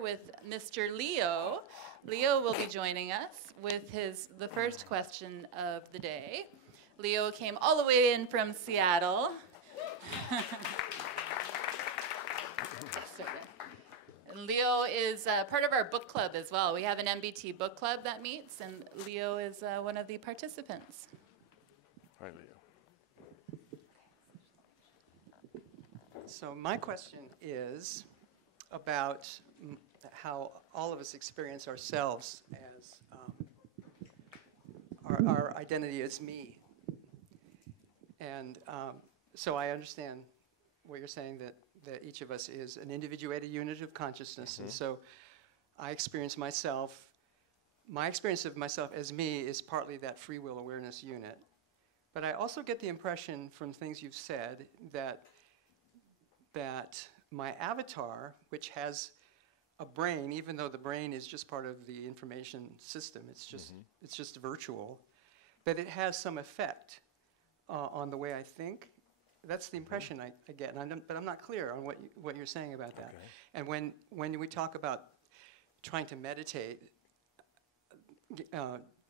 with Mr. Leo. Leo will be joining us with the first question of the day. Leo came all the way in from Seattle. And Leo is part of our book club as well. We have an MBT book club that meets, and Leo is one of the participants. Hi, Leo. So my question is about how all of us experience ourselves as our identity as me. And so I understand what you're saying, that each of us is an individuated unit of consciousness. And so I experience myself, my experience of myself as me is partly that free will awareness unit. But I also get the impression from things you've said that my avatar, which has a brain, even though the brain is just part of the information system, it's just virtual, but it has some effect on the way I think. That's the impression I get, but I'm not clear on what you're saying about that. Okay. And when we talk about trying to meditate,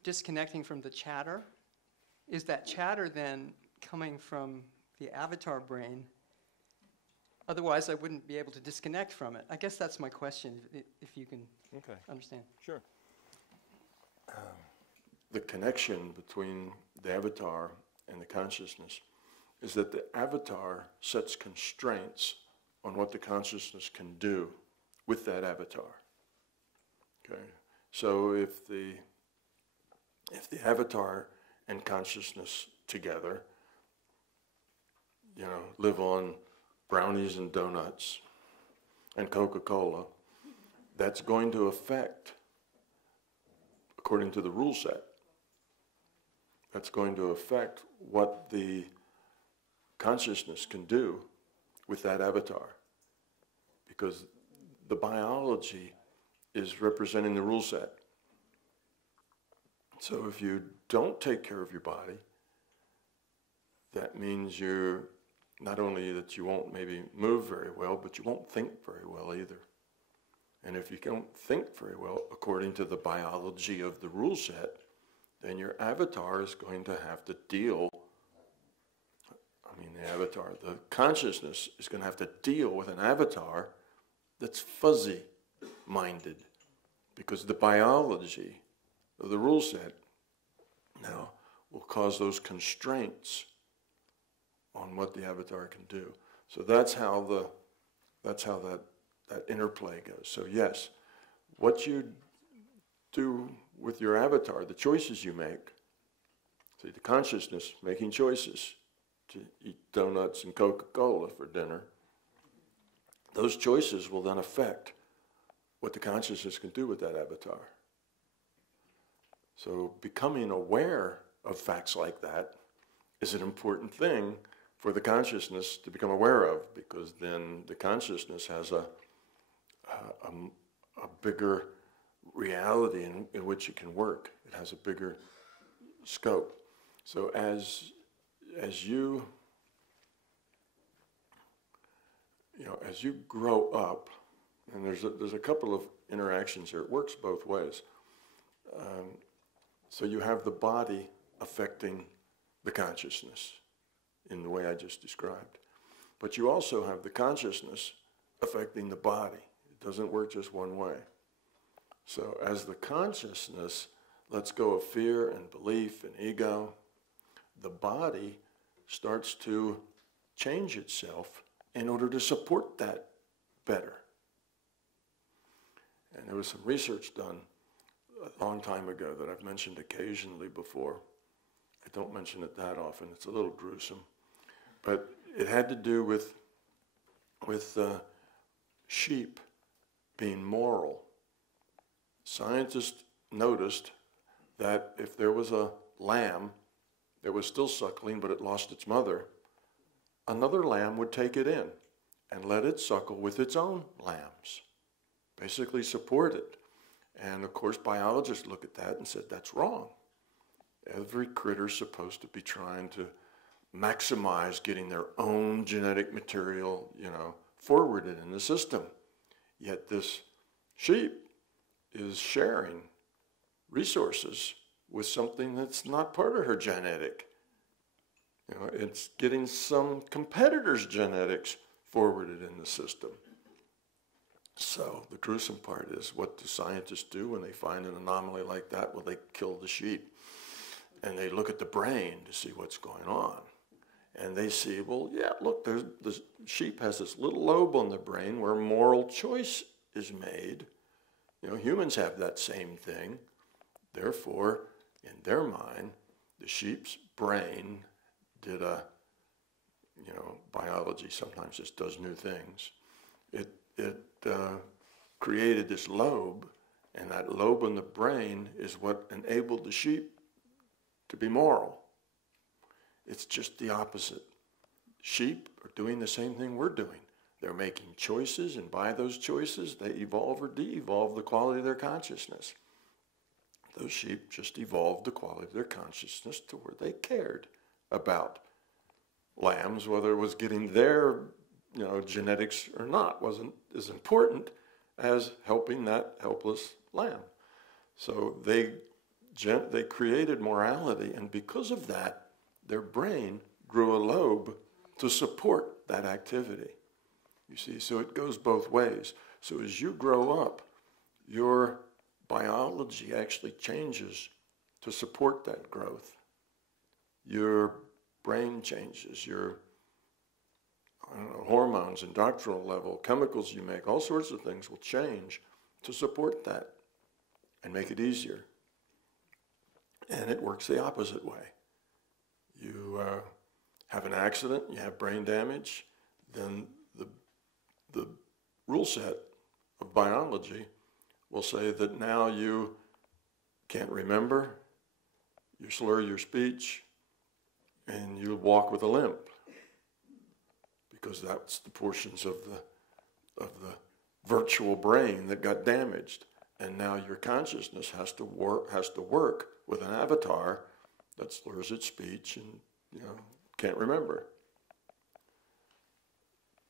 disconnecting from the chatter, is that chatter then coming from the avatar brain? Otherwise, I wouldn't be able to disconnect from it. I guess that's my question, if you can understand. Sure. The connection between the avatar and the consciousness is that the avatar sets constraints on what the consciousness can do with that avatar. Okay? So if the avatar and consciousness together, live on brownies and donuts and Coca-Cola, that's going to affect, according to the rule set, that's going to affect what the consciousness can do with that avatar. Because the biology is representing the rule set. So if you don't take care of your body, that means you're not only that you won't maybe move very well, but you won't think very well either. And if you don't think very well according to the biology of the rule set, then your avatar is going to have to deal, the consciousness is going to have to deal with an avatar that's fuzzy-minded, because the biology of the rule set now will cause those constraints on what the avatar can do. So that's how that interplay goes. So yes, what you do with your avatar, the choices you make, see, the consciousness making choices to eat donuts and Coca-Cola for dinner, those choices will then affect what the consciousness can do with that avatar. So becoming aware of facts like that is an important thing for the consciousness to become aware of, because then the consciousness has a bigger reality in which it can work. It has a bigger scope. So as you grow up, and there's a couple of interactions here. It works both ways. So you have the body affecting the consciousness in the way I just described. But you also have the consciousness affecting the body. It doesn't work just one way. So as the consciousness lets go of fear and belief and ego, the body starts to change itself in order to support that better. And there was some research done a long time ago that I've mentioned occasionally before. I don't mention it that often. It's a little gruesome. But it had to do with sheep being moral. Scientists noticed that if there was a lamb that was still suckling but it lost its mother, another lamb would take it in and let it suckle with its own lambs, basically support it. And of course biologists look at that and said, that's wrong. Every critter's supposed to be trying to maximize getting their own genetic material, forwarded in the system. Yet this Sheep is sharing resources with something that's not part of her genetic. You know, it's getting some competitor's genetics forwarded in the system. So the gruesome part is, what do scientists do when they find an anomaly like that? Well, they kill the sheep. And they look at the brain to see what's going on. And they see, well, yeah, look, the sheep has this little lobe on the brain where moral choice is made. You know, humans have that same thing. Therefore, in their mind, the sheep's brain did biology sometimes just does new things. It created this lobe, and that lobe in the brain is what enabled the sheep to be moral. It's just the opposite. Sheep are doing the same thing we're doing. They're making choices, and by those choices, they evolve or de-evolve the quality of their consciousness. Those sheep just evolved the quality of their consciousness to where they cared about lambs, whether it was getting their genetics or not, wasn't as important as helping that helpless lamb. So they created morality, and because of that, their brain grew a lobe to support that activity. You see, so it goes both ways. So as you grow up, your biology actually changes to support that growth. Your brain changes, your hormones and doctrinal level, chemicals you make, all sorts of things will change to support that and make it easier. And it works the opposite way. You have an accident, you have brain damage, then the rule set of biology will say that now you can't remember, you slur your speech, and you walk with a limp, because that's the portions of the virtual brain that got damaged. And now your consciousness has to work with an avatar that slurs its speech and can't remember.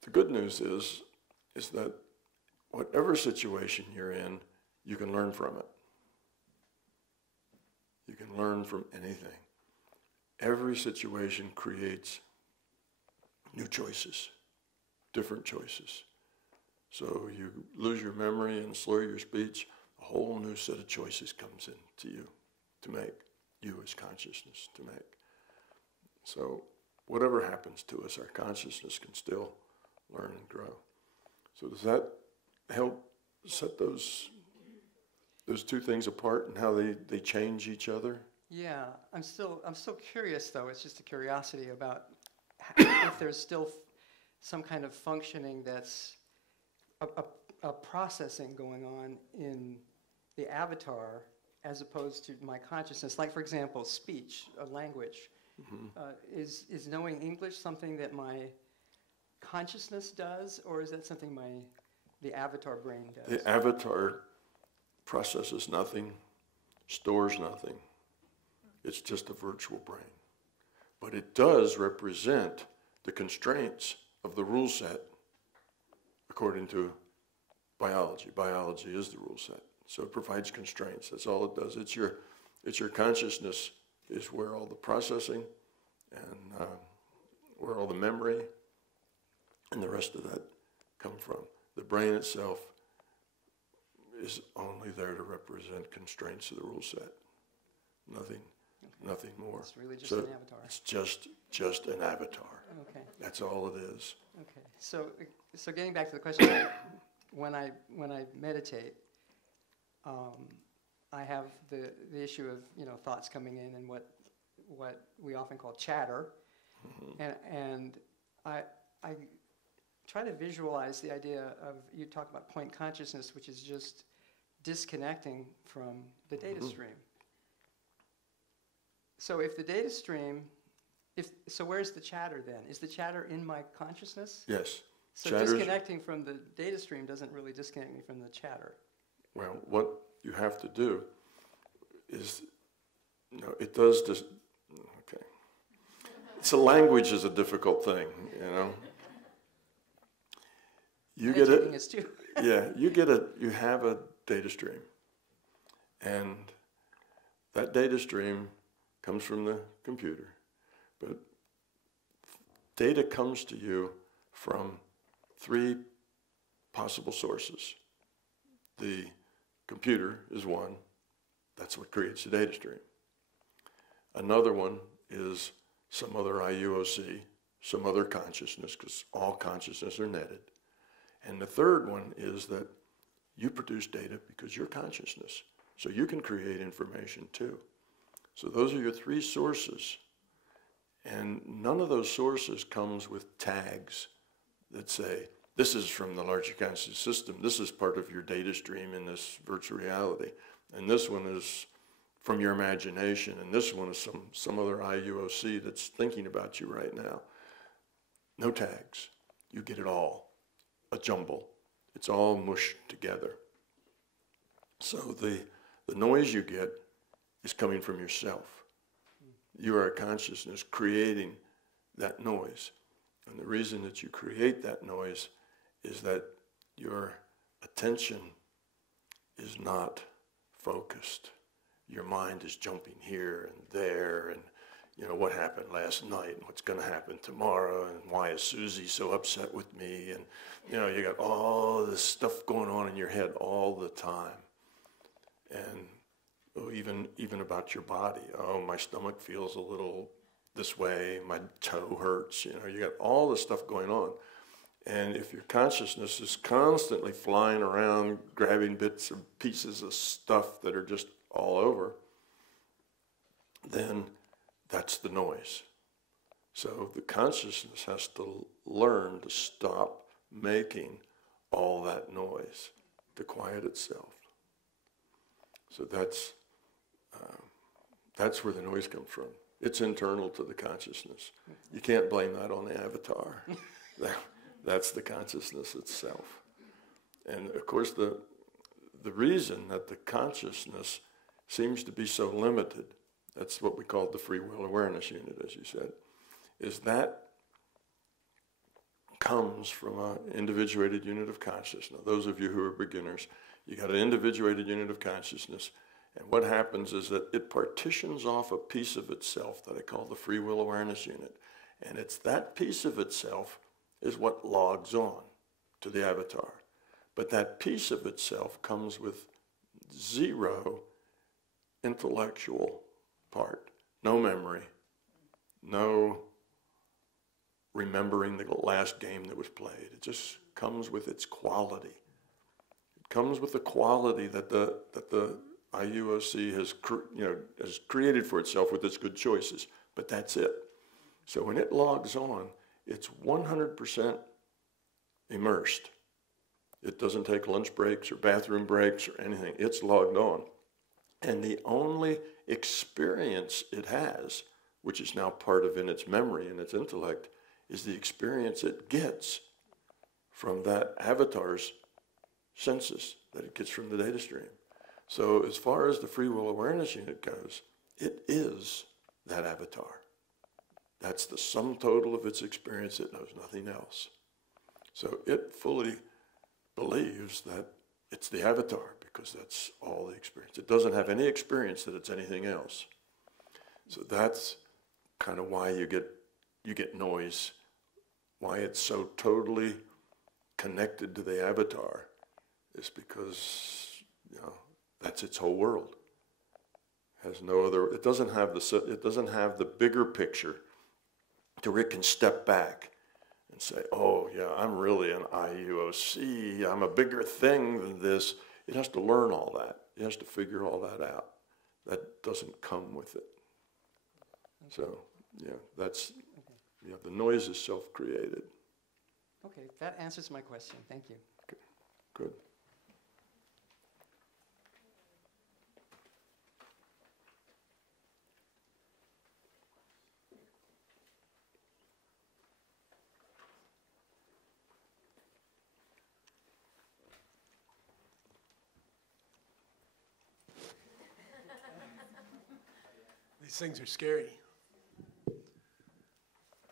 The good news is that whatever situation you're in, you can learn from it. You can learn from anything. Every situation creates new choices, different choices. So you lose your memory and slur your speech, a whole new set of choices comes into you to make, you as consciousness to make. So whatever happens to us, our consciousness can still learn and grow. So does that help set those two things apart and how they change each other? Yeah, I'm still curious though. It's just a curiosity about if there's still some kind of functioning that's a processing going on in the avatar as opposed to my consciousness. Like, for example, speech, a language. Mm-hmm. Is knowing English something that my consciousness does, or is that something the avatar brain does? The avatar processes nothing, stores nothing. It's just a virtual brain. But it does represent the constraints of the rule set according to biology. Biology is the rule set. So it provides constraints. That's all it does. It's your consciousness is where all the processing and where all the memory and the rest of that come from. The brain itself is only there to represent constraints of the rule set. Nothing more. It's really just an avatar. It's just an avatar. Okay. That's all it is. Okay. So getting back to the question, when I meditate, I have the issue of thoughts coming in and what we often call chatter, mm-hmm. and I try to visualize the idea of, you talk about point consciousness, which is just disconnecting from the data mm-hmm. stream. So if the data stream, so where's the chatter then? Is the chatter in my consciousness? Yes. So disconnecting from the data stream doesn't really disconnect me from the chatter. Well, what you have to do is, it does this. Okay. So language is a difficult thing, You get it. Yeah, you have a data stream, and that data stream comes from the computer, but data comes to you from three possible sources. The computer is one. That's what creates the data stream. Another one is some other IUOC, some other consciousness, because all consciousness are netted. And the third one is that you produce data because you're consciousness. So you can create information too. So those are your three sources. And none of those sources comes with tags that say, this is from the larger conscious system, this is part of your data stream in this virtual reality, and this one is from your imagination, and this one is some other IUOC that's thinking about you right now. No tags. You get it all. A jumble. It's all mushed together. So the noise you get is coming from yourself. You are a consciousness creating that noise. And the reason that you create that noise is that your attention is not focused. Your mind is jumping here and there, and you know what happened last night and what's going to happen tomorrow, and why is Susie so upset with me, and you know, you got all this stuff going on in your head all the time. And oh, even about your body. Oh, my stomach feels a little this way, my toe hurts, you know, you got all this stuff going on. And if your consciousness is constantly flying around, grabbing bits and pieces of stuff that are just all over, then that's the noise. So the consciousness has to learn to stop making all that noise, to quiet itself. So that's where the noise comes from. It's internal to the consciousness. You can't blame that on the avatar. That's the consciousness itself. And of course, the reason that the consciousness seems to be so limited, that's what we call the free will awareness unit, as you said, is that comes from an individuated unit of consciousness. Now, those of you who are beginners, you got an individuated unit of consciousness, and what happens is that it partitions off a piece of itself that I call the free will awareness unit. And it's that piece of itself is what logs on to the avatar. But that piece of itself comes with zero intellectual part, no memory, no remembering the last game that was played. It just comes with its quality. It comes with the quality that the IUOC has created for itself with its good choices, but that's it. So when it logs on, it's 100% immersed. It doesn't take lunch breaks or bathroom breaks or anything. It's logged on. And the only experience it has, which is now part of in its memory and its intellect, is the experience it gets from that avatar's senses that it gets from the data stream. So as far as the free will awareness unit goes, it is that avatar. That's the sum total of its experience. It knows nothing else. So it fully believes that it's the avatar because that's all the experience. It doesn't have any experience that it's anything else. So that's kind of why you get noise, why it's so totally connected to the avatar, is because, you know, that's its whole world. Has no other. It doesn't have the bigger picture to where it can step back and say, oh yeah, I'm really an IUOC. I'm a bigger thing than this. It has to learn all that. It has to figure all that out. That doesn't come with it. So yeah, that's the noise is self-created. Okay, that answers my question. Thank you. Okay. Good. These things are scary.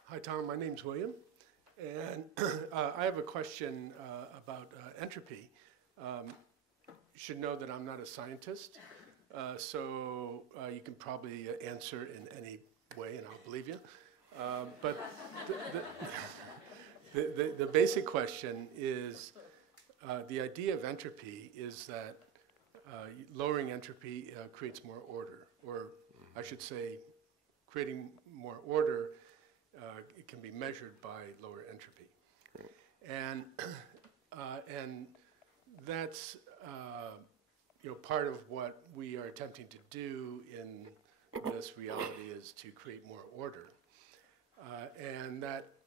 Hi, Tom. My name's William, And I have a question about entropy. You should know that I'm not a scientist, so you can probably answer in any way, and I'll believe you. But the basic question is, the idea of entropy is that lowering entropy creates more order, or I should say, creating more order it can be measured by lower entropy, and that's part of what we are attempting to do in this reality is to create more order,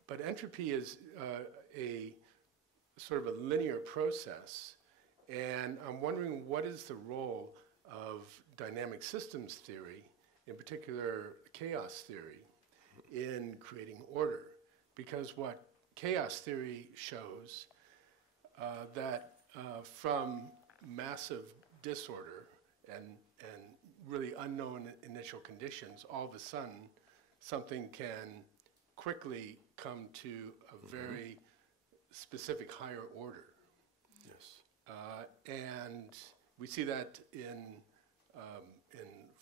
but entropy is a sort of a linear process, and I'm wondering what is the role of dynamic systems theory, in particular chaos theory, in creating order, because what chaos theory shows that from massive disorder and really unknown initial conditions, all of a sudden something can quickly come to a very specific higher order. Yes. And we see that in,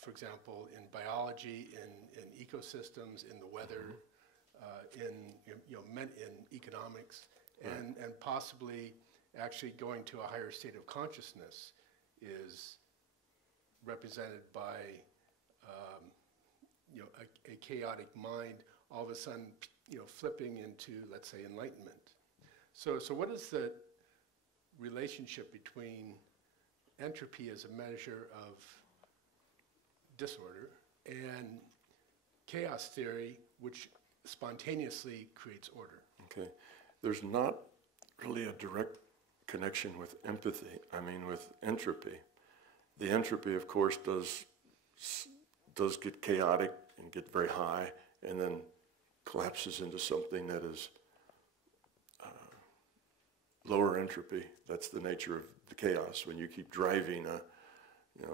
for example, in biology, in ecosystems, in the weather, in economics, and possibly actually going to a higher state of consciousness is represented by a chaotic mind all of a sudden flipping into, let's say, enlightenment. So what is the relationship between entropy as a measure of disorder and chaos theory, which spontaneously creates order? Okay. There's not really a direct connection with with entropy. The entropy, of course, does get chaotic and get very high, and then collapses into something that is lower entropy. That's the nature of the chaos. When you keep driving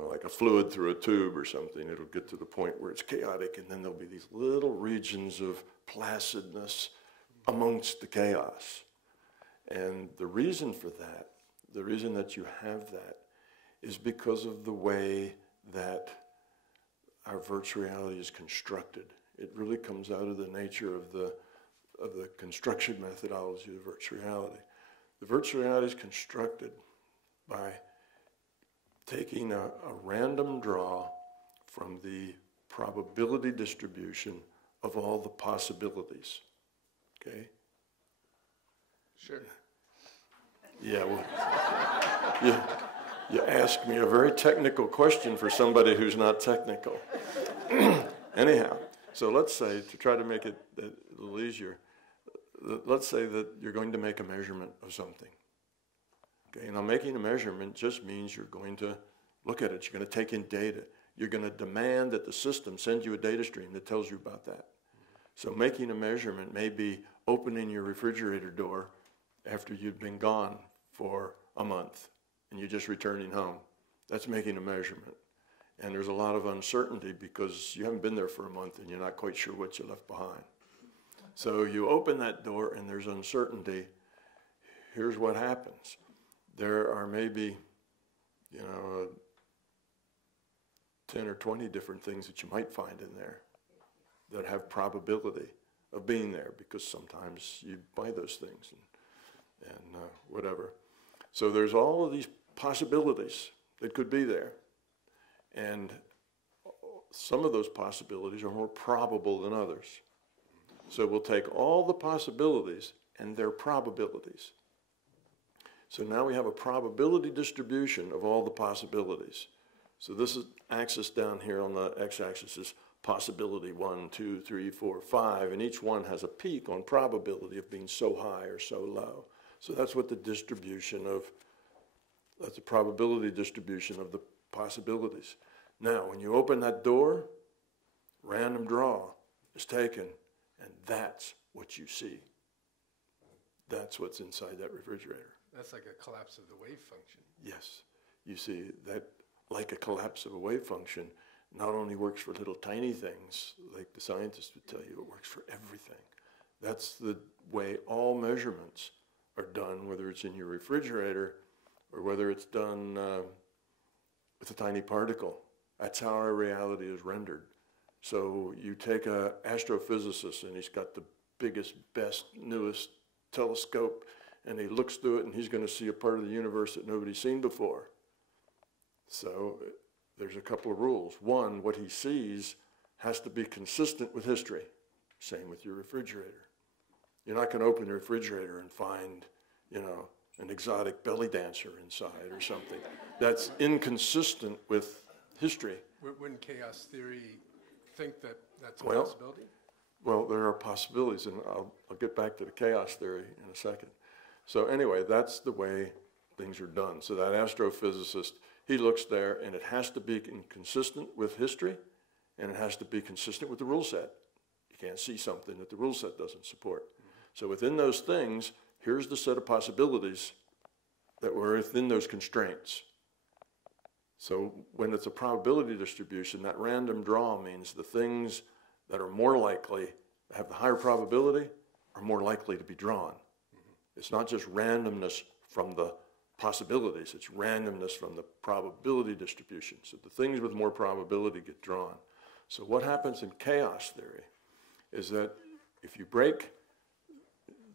like a fluid through a tube or something, it'll get to the point where it's chaotic, and then there'll be these little regions of placidness amongst the chaos. And the reason for that, the reason that you have that, is because of the way that our virtual reality is constructed. It really comes out of the nature of the construction methodology of virtual reality. The virtual reality is constructed by taking a random draw from the probability distribution of all the possibilities. Okay? Sure. Yeah, well, you asked me a very technical question for somebody who's not technical. Anyhow, so let's say, to try to make it a little easier, let's say that you're going to make a measurement of something. Okay, now making a measurement just means you're going to look at it, you're going to take in data. You're going to demand that the system send you a data stream that tells you about that. So making a measurement may be opening your refrigerator door after you've been gone for a month and you're just returning home. That's making a measurement. And there's a lot of uncertainty because you haven't been there for a month and you're not quite sure what you left behind. So you open that door and there's uncertainty. Here's what happens. There are maybe, 10 or 20 different things that you might find in there that have probability of being there, because sometimes you buy those things and whatever. So there's all of these possibilities that could be there. And some of those possibilities are more probable than others. So we'll take all the possibilities and their probabilities. So now we have a probability distribution of all the possibilities. So this is axis down here on the x-axis is possibility 1, 2, 3, 4, 5, and each one has a peak on probability of being so high or so low. So that's what the distribution of, that's the probability distribution of the possibilities. Now, when you open that door, random draw is taken, and that's what you see. That's what's inside that refrigerator. That's like a collapse of the wave function. Yes. You see, that, like a collapse of a wave function, not only works for little tiny things, like the scientists would tell you, it works for everything. That's the way all measurements are done, whether it's in your refrigerator or whether it's done with a tiny particle. That's how our reality is rendered. So you take an astrophysicist and he's got the biggest, best, newest telescope, and he looks through it and he's going to see a part of the universe that nobody's seen before. So there's a couple of rules. One, what he sees has to be consistent with history. Same with your refrigerator. You're not going to open the refrigerator and find, you know, an exotic belly dancer inside or something. That's inconsistent with history. Wouldn't chaos theory think that that's a Well, possibility? Well, there are possibilities, and I'll get back to the chaos theory in a second. So anyway, that's the way things are done. So that astrophysicist, he looks there, and it has to be consistent with history, and it has to be consistent with the rule set. You can't see something that the rule set doesn't support. So within those things, here's the set of possibilities that were within those constraints. So when it's a probability distribution, that random draw means the things that are more likely, have the higher probability, are more likely to be drawn. It's not just randomness from the possibilities, it's randomness from the probability distribution. So the things with more probability get drawn. So what happens in chaos theory is that if you break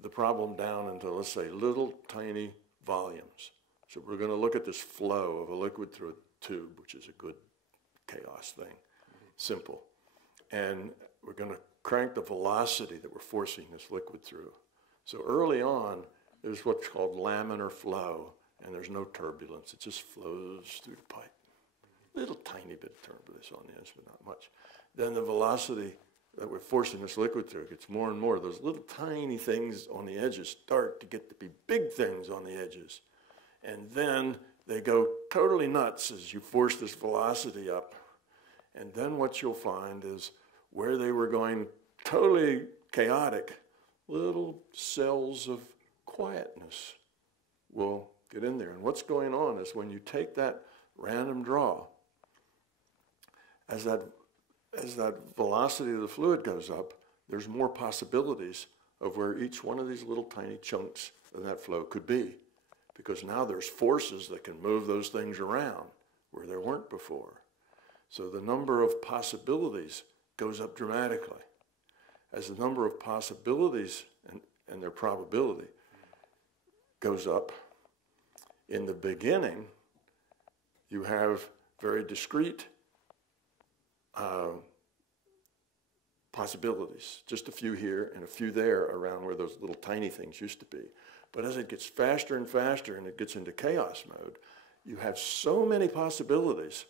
the problem down into, let's say, little tiny volumes. So we're going to look at this flow of a liquid through a tube, which is a good chaos thing, simple. And we're going to crank the velocity that we're forcing this liquid through. So early on, there's what's called laminar flow, and there's no turbulence. It just flows through the pipe. Little tiny bit of turbulence on the edge, but not much. Then the velocity that we're forcing this liquid through gets more and more. Those little tiny things on the edges start to get to be big things on the edges. And then they go totally nuts as you force this velocity up. And then what you'll find is where they were going totally chaotic, little cells of quietness will get in there. And what's going on is when you take that random draw, as that velocity of the fluid goes up, there's more possibilities of where each one of these little tiny chunks of that flow could be. Because now there's forces that can move those things around where there weren't before. So the number of possibilities goes up dramatically. As the number of possibilities and their probability goes up, in the beginning, you have very discrete possibilities, just a few here and a few there around where those little tiny things used to be. But as it gets faster and faster and it gets into chaos mode, you have so many possibilities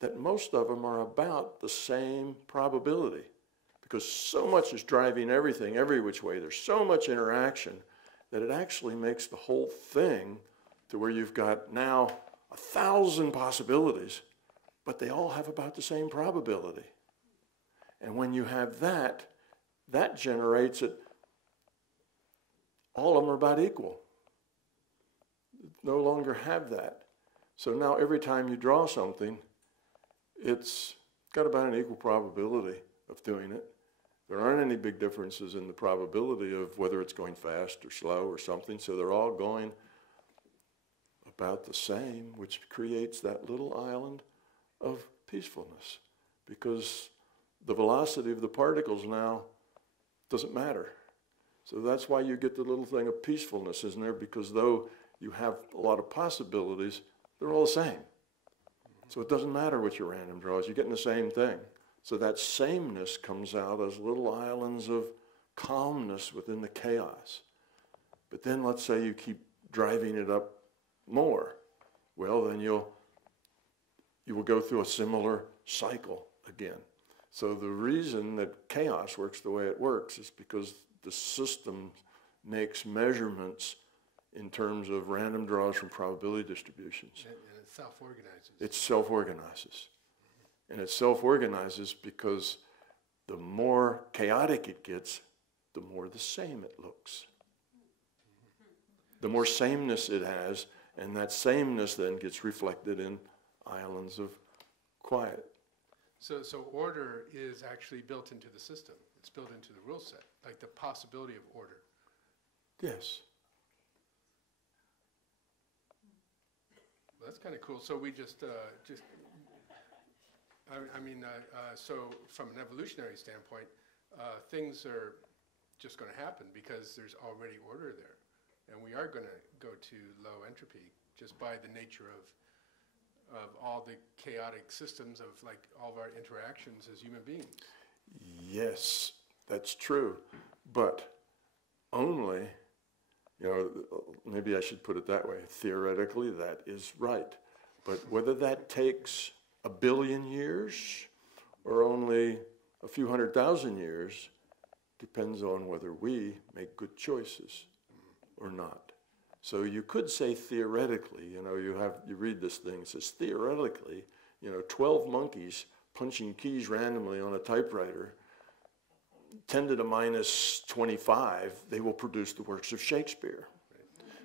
that most of them are about the same probability because so much is driving everything every which way. There's so much interaction that it actually makes the whole thing to where you've got now 1,000 possibilities, but they all have about the same probability. And when you have that, that generates it. All of them are about equal. No longer have that. So now every time you draw something, it's got about an equal probability of doing it. There aren't any big differences in the probability of whether it's going fast or slow or something, so they're all going about the same, which creates that little island of peacefulness because the velocity of the particles now doesn't matter. So that's why you get the little thing of peacefulness, isn't there? Because though you have a lot of possibilities, they're all the same. So it doesn't matter what your random draw is, you're getting the same thing. So that sameness comes out as little islands of calmness within the chaos. But then let's say you keep driving it up more. Well, then you will go through a similar cycle again. So the reason that chaos works the way it works is because the system makes measurements in terms of random draws from probability distributions. And it self-organizes. It self-organizes. And it self-organizes because the more chaotic it gets, the more the same it looks. The more sameness it has, and that sameness then gets reflected in islands of quiet. So order is actually built into the system. it's built into the rule set, like the possibility of order. Yes. Well, that's kind of cool. So we so from an evolutionary standpoint, things are just going to happen because there's already order there. And we are going to go to low entropy just by the nature of all the chaotic systems of like all of our interactions as human beings. Yes, that's true. But only, maybe I should put it that way. Theoretically, that is right. But whether that takes 1 billion years or only a few 100,000 years depends on whether we make good choices or not. So you could say theoretically, you read this thing, it says theoretically, 12 monkeys punching keys randomly on a typewriter, 10 to the minus 25, they will produce the works of Shakespeare.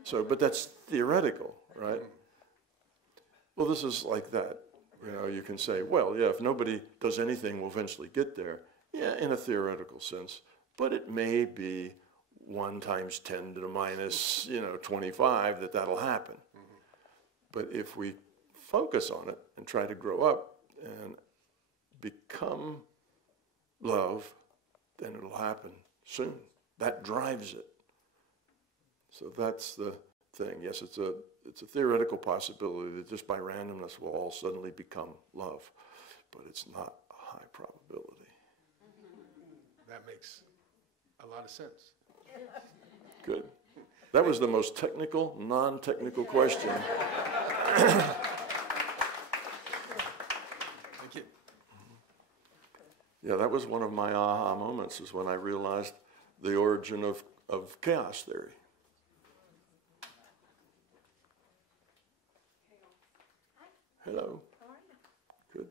So, but that's theoretical, right? Well, this is like that. You can say, well, yeah, if nobody does anything, we'll eventually get there. Yeah, in a theoretical sense. But it may be 1 times 10 to the minus, 25 that'll happen. But if we focus on it and try to grow up and become love, then it'll happen soon. That drives it. So that's the thing. Yes, it's a theoretical possibility that just by randomness we'll all suddenly become love, but it's not a high probability. That makes a lot of sense. Good. That was the most technical, non-technical question. Thank you. Yeah, that was one of my aha moments, is when I realized the origin of chaos theory. Hello. How are you? Good.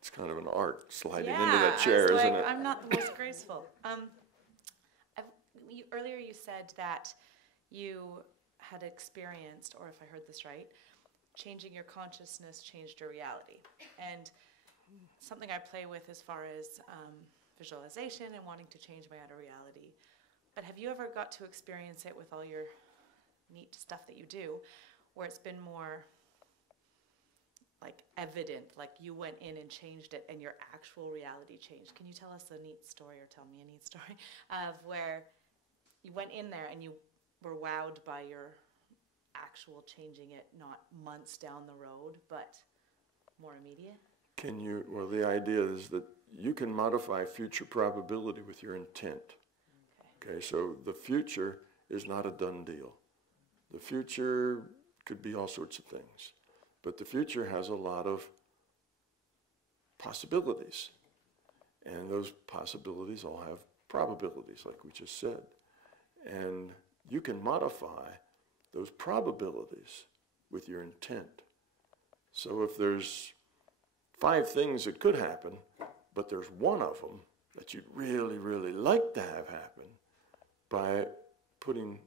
It's kind of an art sliding into that chair, isn't it? I'm not the most graceful. Earlier you said that you had experienced, or if I heard this right, changing your consciousness changed your reality. And something I play with as far as visualization and wanting to change my outer reality. But have you ever got to experience it with all your neat stuff that you do, where it's been more like evident, like you went in and changed it and your actual reality changed? Can you tell us a neat story, or tell me a neat story of where you went in there and you were wowed by your actual changing it, not months down the road, but more immediate? Well, the idea is that you can modify future probability with your intent. Okay, so the future is not a done deal. The future could be all sorts of things, but the future has a lot of possibilities, and those possibilities all have probabilities, like we just said. And you can modify those probabilities with your intent. So if there's 5 things that could happen, but there's one of them that you'd really, really like to have happen, by putting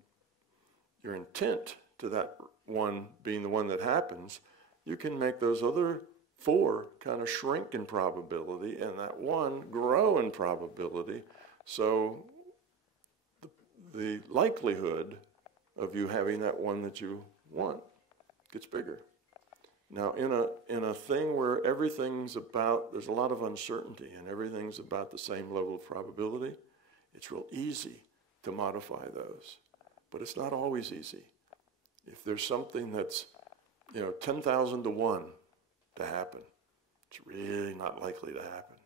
your intent to that one being the one that happens, you can make those other 4 kind of shrink in probability and that one grow in probability. So the likelihood of you having that one that you want gets bigger. Now, in a thing where everything's about, there's a lot of uncertainty and everything's about the same level of probability, it's real easy to modify those. But it's not always easy. If there's something that's, 10,000 to 1 to happen, it's really not likely to happen.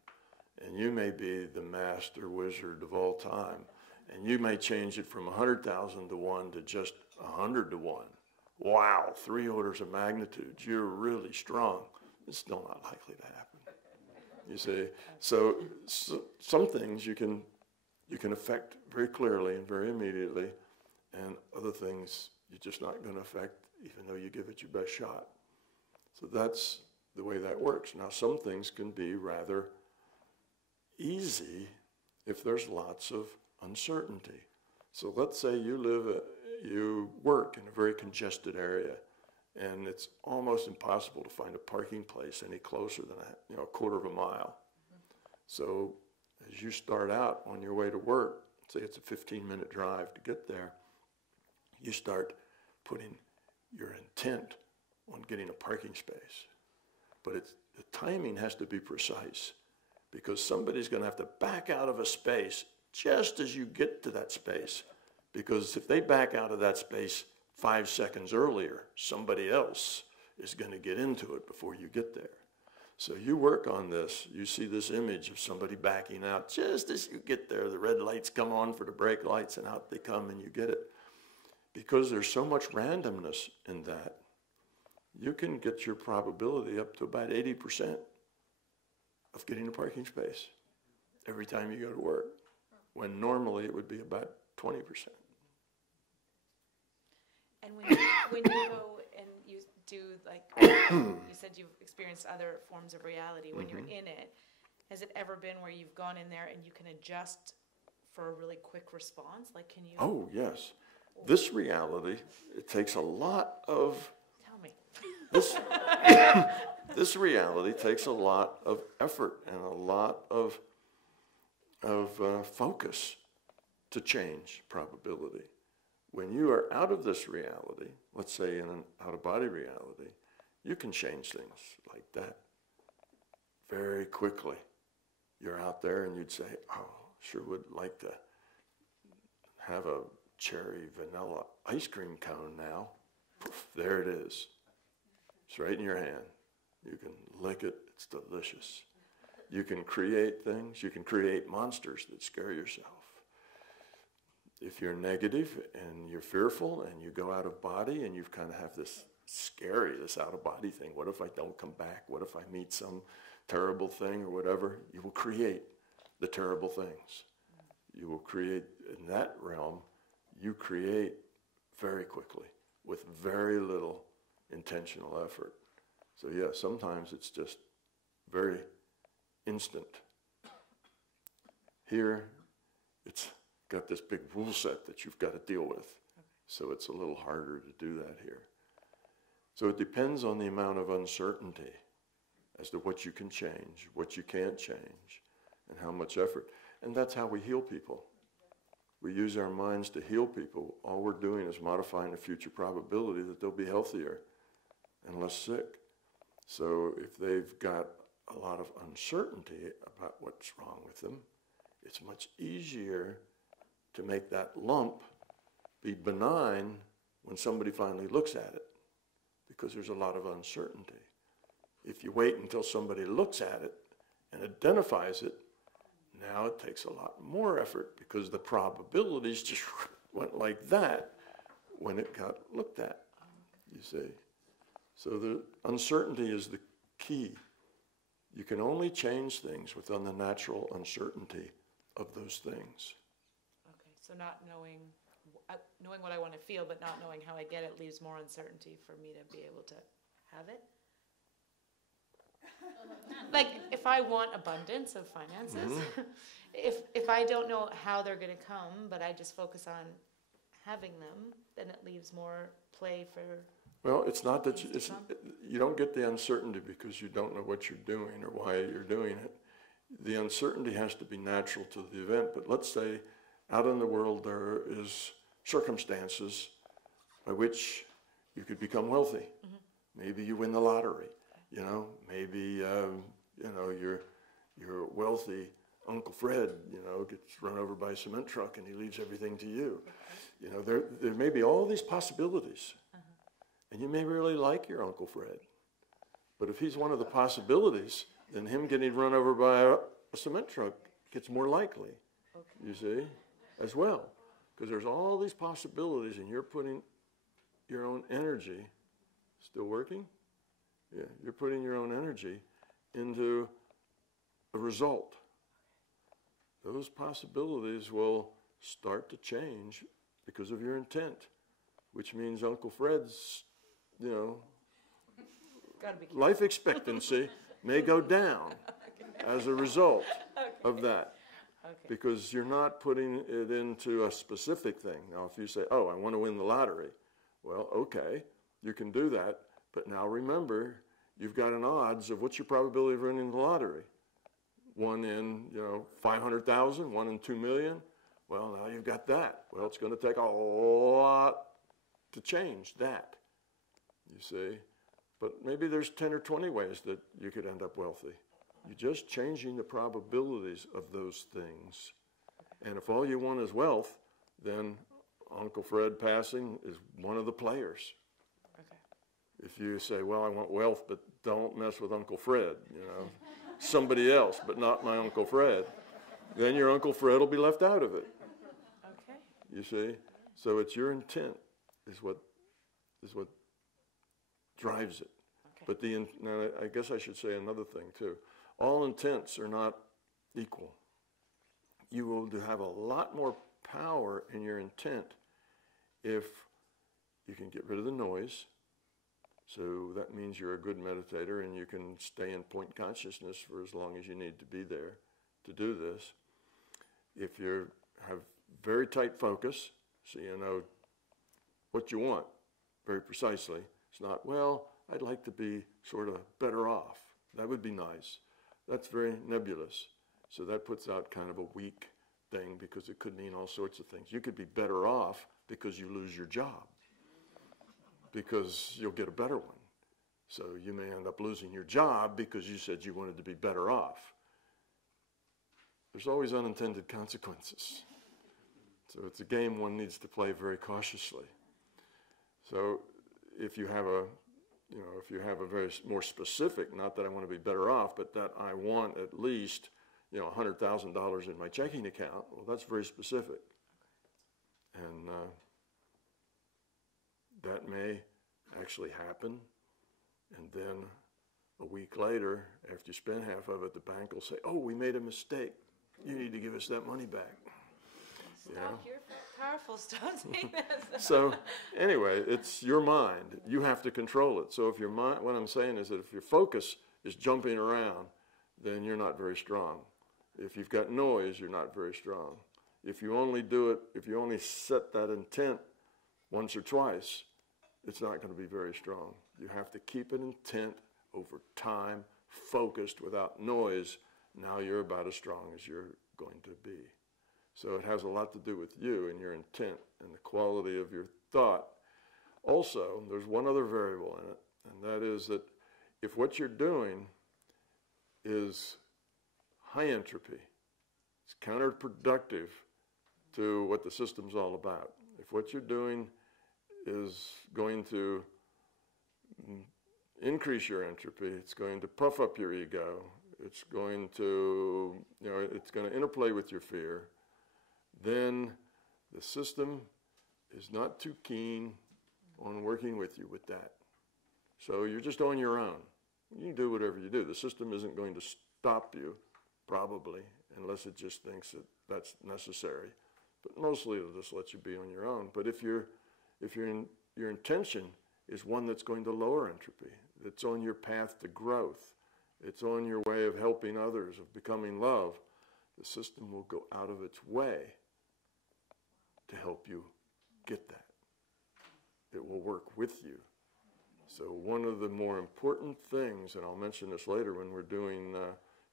And you may be the master wizard of all time, and you may change it from 100,000 to 1 to just 100 to 1. Wow, 3 orders of magnitude. You're really strong. It's still not likely to happen. You see, so some things you can affect very clearly and very immediately, and other things you're just not going to affect even though you give it your best shot. So that's the way that works. Now, some things can be rather easy if there's lots of uncertainty. So let's say you work in a very congested area, and it's almost impossible to find a parking place any closer than a quarter of a mile. So as you start out on your way to work, say it's a 15-minute drive to get there, you start putting your intent on getting a parking space. But the timing has to be precise, because somebody's going to have to back out of a space just as you get to that space. Because if they back out of that space 5 seconds earlier, somebody else is going to get into it before you get there. So you work on this. You see this image of somebody backing out. Just as you get there, the red lights come on for the brake lights, and out they come, and you get it. Because there's so much randomness in that, you can get your probability up to about 80% of getting a parking space every time you go to work, when normally it would be about 20%. And when you go and you do, like, you said you've experienced other forms of reality, when you're in it, has it ever been where you've gone in there and you can adjust for a really quick response? Like, can you? Oh, yes. This reality, it takes a lot of... Tell me. This reality takes a lot of effort and a lot of focus to change probability. When you are out of this reality, let's say in an out-of-body reality, you can change things like that very quickly. You're out there and you'd say, oh, sure would like to have a cherry vanilla ice cream cone now. Poof, there it is. It's right in your hand. You can lick it. It's delicious. You can create things. You can create monsters that scare yourself. If you're negative and you're fearful and you go out of body and you kind of have this scary, this out of body thing, what if I don't come back? What if I meet some terrible thing or whatever? You will create the terrible things. You will create, in that realm, you create very quickly with very little intentional effort. So yeah, sometimes it's just very instant. Here, it's got this big rule set that you've got to deal with. So it's a little harder to do that here. So it depends on the amount of uncertainty as to what you can change, what you can't change, and how much effort. And that's how we heal people. We use our minds to heal people. All we're doing is modifying the future probability that they'll be healthier and less sick. So if they've got a lot of uncertainty about what's wrong with them, it's much easier to make that lump be benign when somebody finally looks at it, because there's a lot of uncertainty. If you wait until somebody looks at it and identifies it, now it takes a lot more effort, because the probabilities just went like that when it got looked at, you see. So the uncertainty is the key. You can only change things within the natural uncertainty of those things. Okay, so not knowing what I want to feel, but not knowing how I get it leaves more uncertainty for me to be able to have it. Like, if I want abundance of finances, if I don't know how they're going to come, but I just focus on having them, then it leaves more play for... Well, it's not that you don't get the uncertainty because you don't know what you're doing or why you're doing it. The uncertainty has to be natural to the event. But let's say out in the world there is circumstances by which you could become wealthy. Maybe you win the lottery. You know, maybe your wealthy Uncle Fred, gets run over by a cement truck and he leaves everything to you. You know, there may be all these possibilities. And you may really like your Uncle Fred. But if he's one of the possibilities, then him getting run over by a cement truck gets more likely, you see, as well. Because there's all these possibilities and you're putting your own energy, still working? Yeah, you're putting your own energy into a result. Those possibilities will start to change because of your intent, which means Uncle Fred's, life expectancy may go down as a result of that. Because you're not putting it into a specific thing. Now, if you say, oh, I want to win the lottery, well, okay, you can do that. But now remember, you've got an odds of what's your probability of winning the lottery? 1 in, 500,000, 1 in 2 million. Well, now you've got that. Well, it's going to take a lot to change that, you see. But maybe there's 10 or 20 ways that you could end up wealthy. You're just changing the probabilities of those things. And if all you want is wealth, then Uncle Fred passing is one of the players. Okay. If you say, well, I want wealth, but don't mess with Uncle Fred, somebody else, but not my Uncle Fred, then your Uncle Fred will be left out of it. Okay. You see? So it's your intent is what drives it. Okay. But now I guess I should say another thing too. All intents are not equal. You will have a lot more power in your intent if you can get rid of the noise. So that means you're a good meditator and you can stay in point consciousness for as long as you need to be there to do this. If you have very tight focus, so you know what you want very precisely. It's not, well, I'd like to be sort of better off. That would be nice. That's very nebulous. So that puts out kind of a weak thing because it could mean all sorts of things. You could be better off because you lose your job, because you'll get a better one. So you may end up losing your job because you said you wanted to be better off. There's always unintended consequences. So it's a game one needs to play very cautiously. So if you have a very more specific, not that I want to be better off, but that I want at least, $100,000 in my checking account, well, that's very specific. And that may actually happen. And then a week later, after you spend half of it, the bank will say, oh, we made a mistake. You need to give us that money back. Stop, you're powerful. Stop saying that. So anyway, it's your mind. You have to control it. So if your mind, what I'm saying is that if your focus is jumping around, then you're not very strong. If you've got noise, you're not very strong. If you only do it, if you only set that intent once or twice, it's not going to be very strong. You have to keep an intent over time, focused without noise. Now you're about as strong as you're going to be. So it has a lot to do with you and your intent and the quality of your thought. Also, there's one other variable in it, and that is that if what you're doing is high entropy, it's counterproductive to what the system's all about. If what you're doing is going to increase your entropy, it's going to puff up your ego, it's going to, it's going to interplay with your fear, then the system is not too keen on working with you with that. So you're just on your own. You do whatever you do. The system isn't going to stop you, probably, unless it just thinks that that's necessary. But mostly it'll just let you be on your own. But if your intention is one that's going to lower entropy, that's on your path to growth, it's on your way of helping others, of becoming love, the system will go out of its way to help you get that. It will work with you. So one of the more important things, and I'll mention this later when we're doing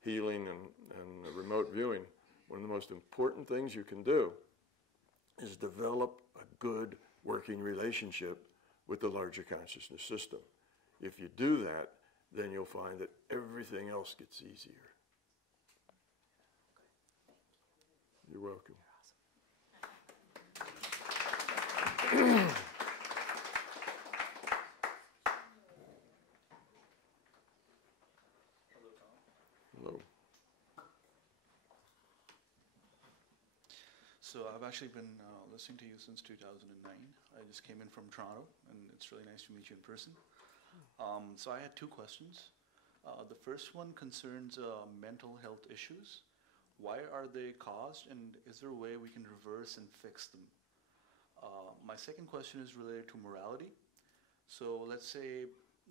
healing and remote viewing, one of the most important things you can do is develop a good working relationship with the larger consciousness system. If you do that, then you'll find that everything else gets easier. You're welcome. Hello. So I've actually been listening to you since 2009. I just came in from Toronto, and it's really nice to meet you in person. So I had two questions. The first one concerns mental health issues. Why are they caused, and is there a way we can reverse and fix them? My second question is related to morality. So let's say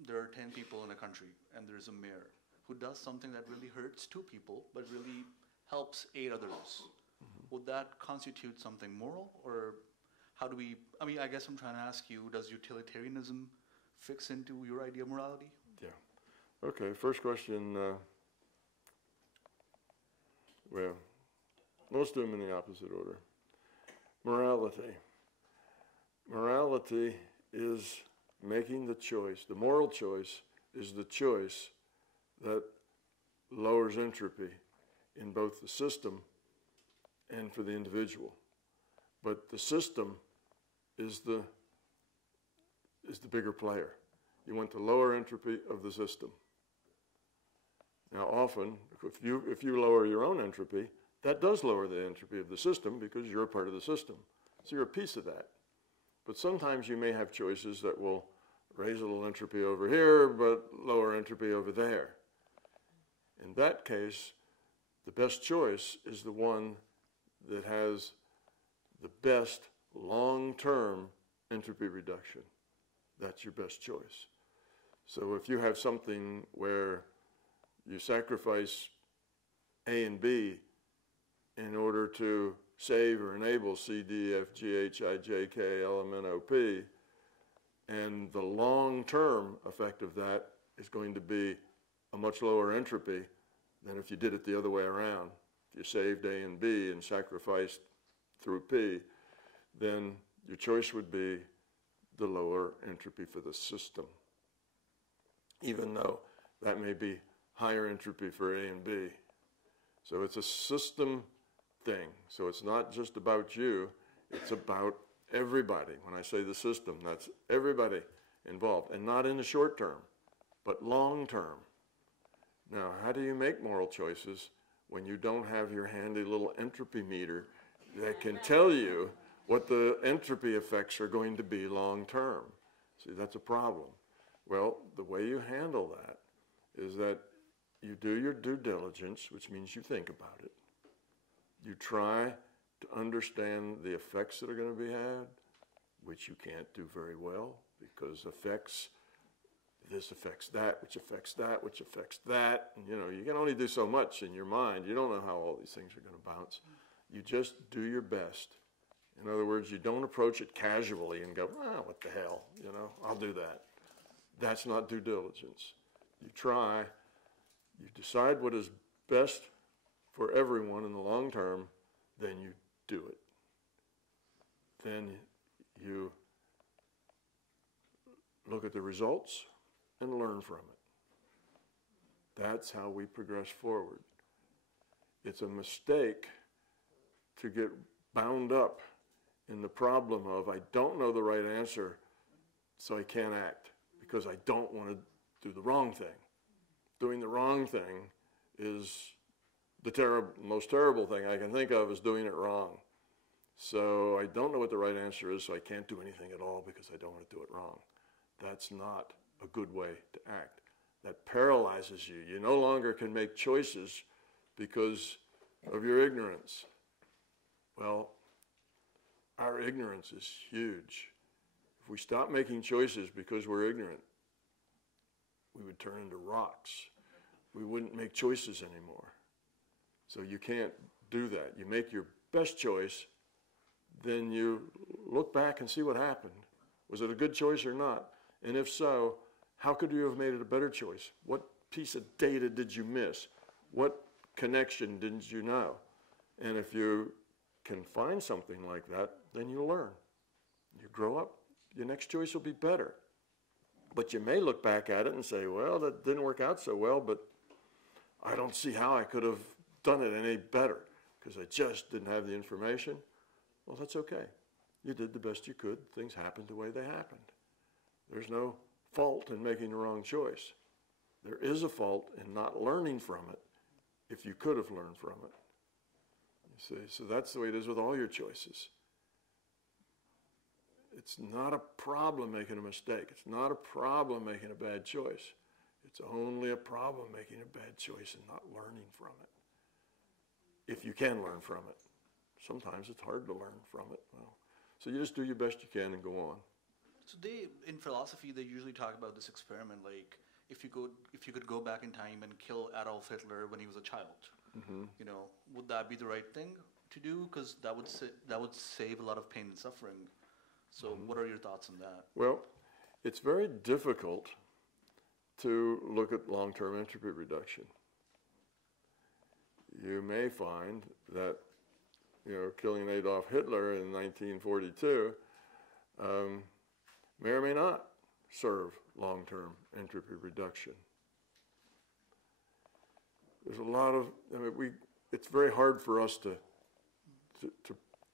there are 10 people in a country, and there's a mayor who does something that really hurts 2 people, but really helps 8 others. Would that constitute something moral, or how do we, I guess I'm trying to ask you, does utilitarianism fix into your idea of morality? Yeah. Okay, first question. Well, let's do them in the opposite order. Morality. Morality is making the choice. The moral choice is the choice that lowers entropy in both the system and for the individual. But the system is the bigger player. You want the lower entropy of the system. Now often, if you lower your own entropy, that does lower the entropy of the system because you're a part of the system. So you're a piece of that. But sometimes you may have choices that will raise a little entropy over here, but lower entropy over there. In that case, the best choice is the one that has the best long-term entropy reduction. That's your best choice. So if you have something where you sacrifice A and B in order to save or enable C, D, F, G, H, I, J, K, L, M, N, O, P, and the long-term effect of that is going to be a much lower entropy than if you did it the other way around. If you saved A and B and sacrificed through P, then your choice would be the lower entropy for the system, even though that may be higher entropy for A and B. So it's a system thing. So it's not just about you, it's about everybody. When I say the system, that's everybody involved, and not in the short term, but long term. Now, how do you make moral choices when you don't have your handy little entropy meter that can tell you what the entropy effects are going to be long term? See, that's a problem. Well, the way you handle that is that you do your due diligence, which means you think about it. You try to understand the effects that are going to be had, which you can't do very well because effects, this affects that, which affects that, which affects that. And, you can only do so much in your mind. You don't know how all these things are going to bounce. You just do your best. In other words, you don't approach it casually and go, what the hell, I'll do that. That's not due diligence. You try, you decide what is best for everyone in the long term, then you do it. Then you look at the results and learn from it. That's how we progress forward. It's a mistake to get bound up in the problem of I don't know the right answer, so I can't act because I don't want to do the wrong thing. Doing the wrong thing is the most terrible thing I can think of is doing it wrong. So I don't know what the right answer is, so I can't do anything at all because I don't want to do it wrong. That's not a good way to act. That paralyzes you. You no longer can make choices because of your ignorance. Well, our ignorance is huge. If we stop making choices because we're ignorant, we would turn into rocks. We wouldn't make choices anymore. So you can't do that. You make your best choice, then you look back and see what happened. Was it a good choice or not? And if so, how could you have made it a better choice? What piece of data did you miss? What connection didn't you know? And if you can find something like that, then you learn. You grow up, your next choice will be better. But you may look back at it and say, well, that didn't work out so well, but I don't see how I could have done it any better because I just didn't have the information. Well, that's okay. You did the best you could. Things happened the way they happened. There's no fault in making the wrong choice. There is a fault in not learning from it if you could have learned from it. You see, so that's the way it is with all your choices. It's not a problem making a mistake. It's not a problem making a bad choice. It's only a problem making a bad choice and not learning from it. If you can learn from it. Sometimes it's hard to learn from it. Well, so you just do your best you can and go on. So in philosophy, they usually talk about this experiment, like if you could go back in time and kill Adolf Hitler when he was a child, would that be the right thing to do? Because that would save a lot of pain and suffering. So what are your thoughts on that? Well, it's very difficult to look at long-term entropy reduction. You may find that, killing Adolf Hitler in 1942 may or may not serve long-term entropy reduction. There's a lot of, it's very hard for us to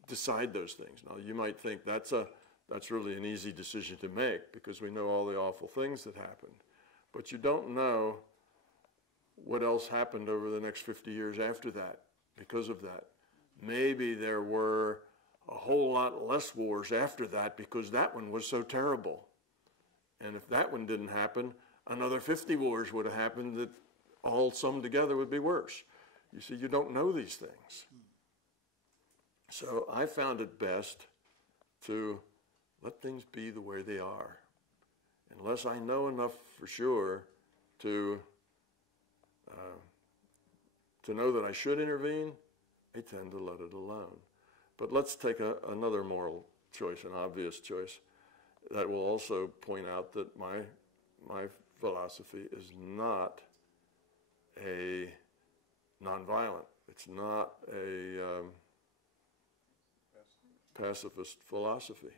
decide those things. Now, you might think that's really an easy decision to make because we know all the awful things that happened. But you don't know what else happened over the next 50 years after that because of that. Maybe there were a whole lot less wars after that because that one was so terrible. And if that one didn't happen, another 50 wars would have happened that all summed together would be worse. You see, you don't know these things. So I found it best to let things be the way they are. Unless I know enough for sure to know that I should intervene, I tend to let it alone. But let's take another moral choice, an obvious choice, that will also point out that my philosophy is not a nonviolent. It's not a pacifist philosophy.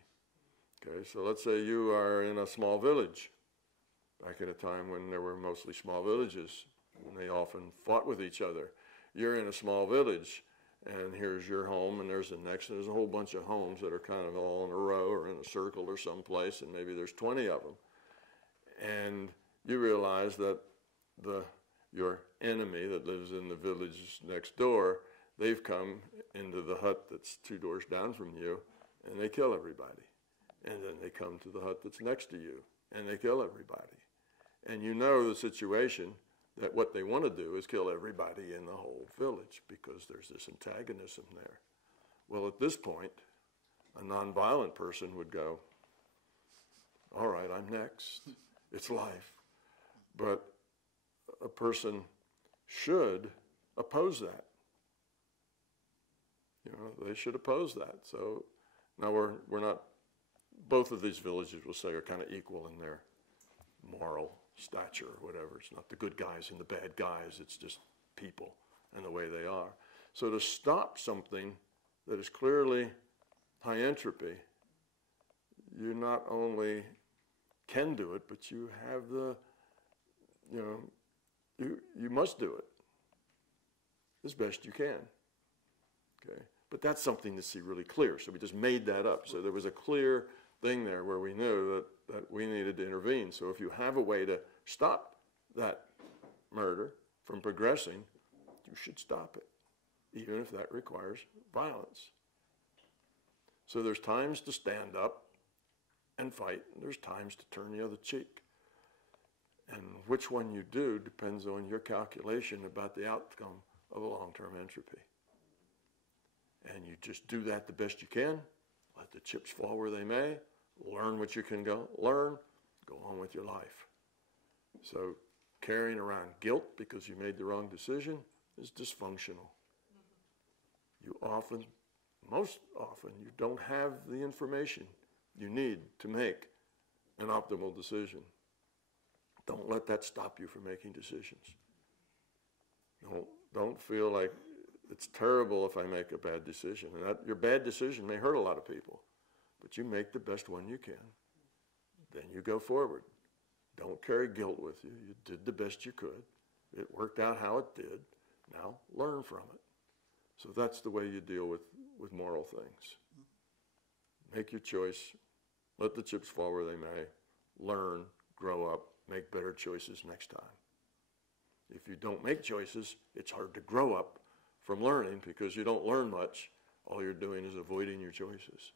Okay, so let's say you are in a small village, back at a time when there were mostly small villages, and they often fought with each other. You're in a small village, and here's your home, and there's the next, and there's a whole bunch of homes that are kind of all in a row or in a circle or someplace, and maybe there's 20 of them. And you realize that your enemy that lives in the village next door, they've come into the hut that's 2 doors down from you, and they kill everybody. And then they come to the hut that's next to you, and they kill everybody. And you know the situation, that what they want to do is kill everybody in the whole village because there's this antagonism there. Well, at this point, a nonviolent person would go, all right, I'm next. It's life. But a person should oppose that. They should oppose that. So now we're not, both of these villages, we'll say, are kind of equal in their moral stature or whatever. It's not the good guys and the bad guys. It's just people and the way they are. So to stop something that is clearly high entropy, you not only can do it, but you have you must do it as best you can. Okay? But that's something to see really clear. So we just made that up. So there was a clear thing there where we knew that we needed to intervene. So if you have a way to stop that murder from progressing, you should stop it, even if that requires violence. So there's times to stand up and fight, and there's times to turn the other cheek. And which one you do depends on your calculation about the outcome of a long-term entropy. And you just do that the best you can. Let the chips fall where they may. Learn what you can learn. Go on with your life. So carrying around guilt because you made the wrong decision is dysfunctional. Most often, you don't have the information you need to make an optimal decision. Don't let that stop you from making decisions. Don't feel like it's terrible if I make a bad decision. And your bad decision may hurt a lot of people, but you make the best one you can. Then you go forward. Don't carry guilt with you. You did the best you could. It worked out how it did. Now learn from it. So that's the way you deal with moral things. Make your choice. Let the chips fall where they may. Learn, grow up, make better choices next time. If you don't make choices, it's hard to grow up from learning because you don't learn much. All you're doing is avoiding your choices.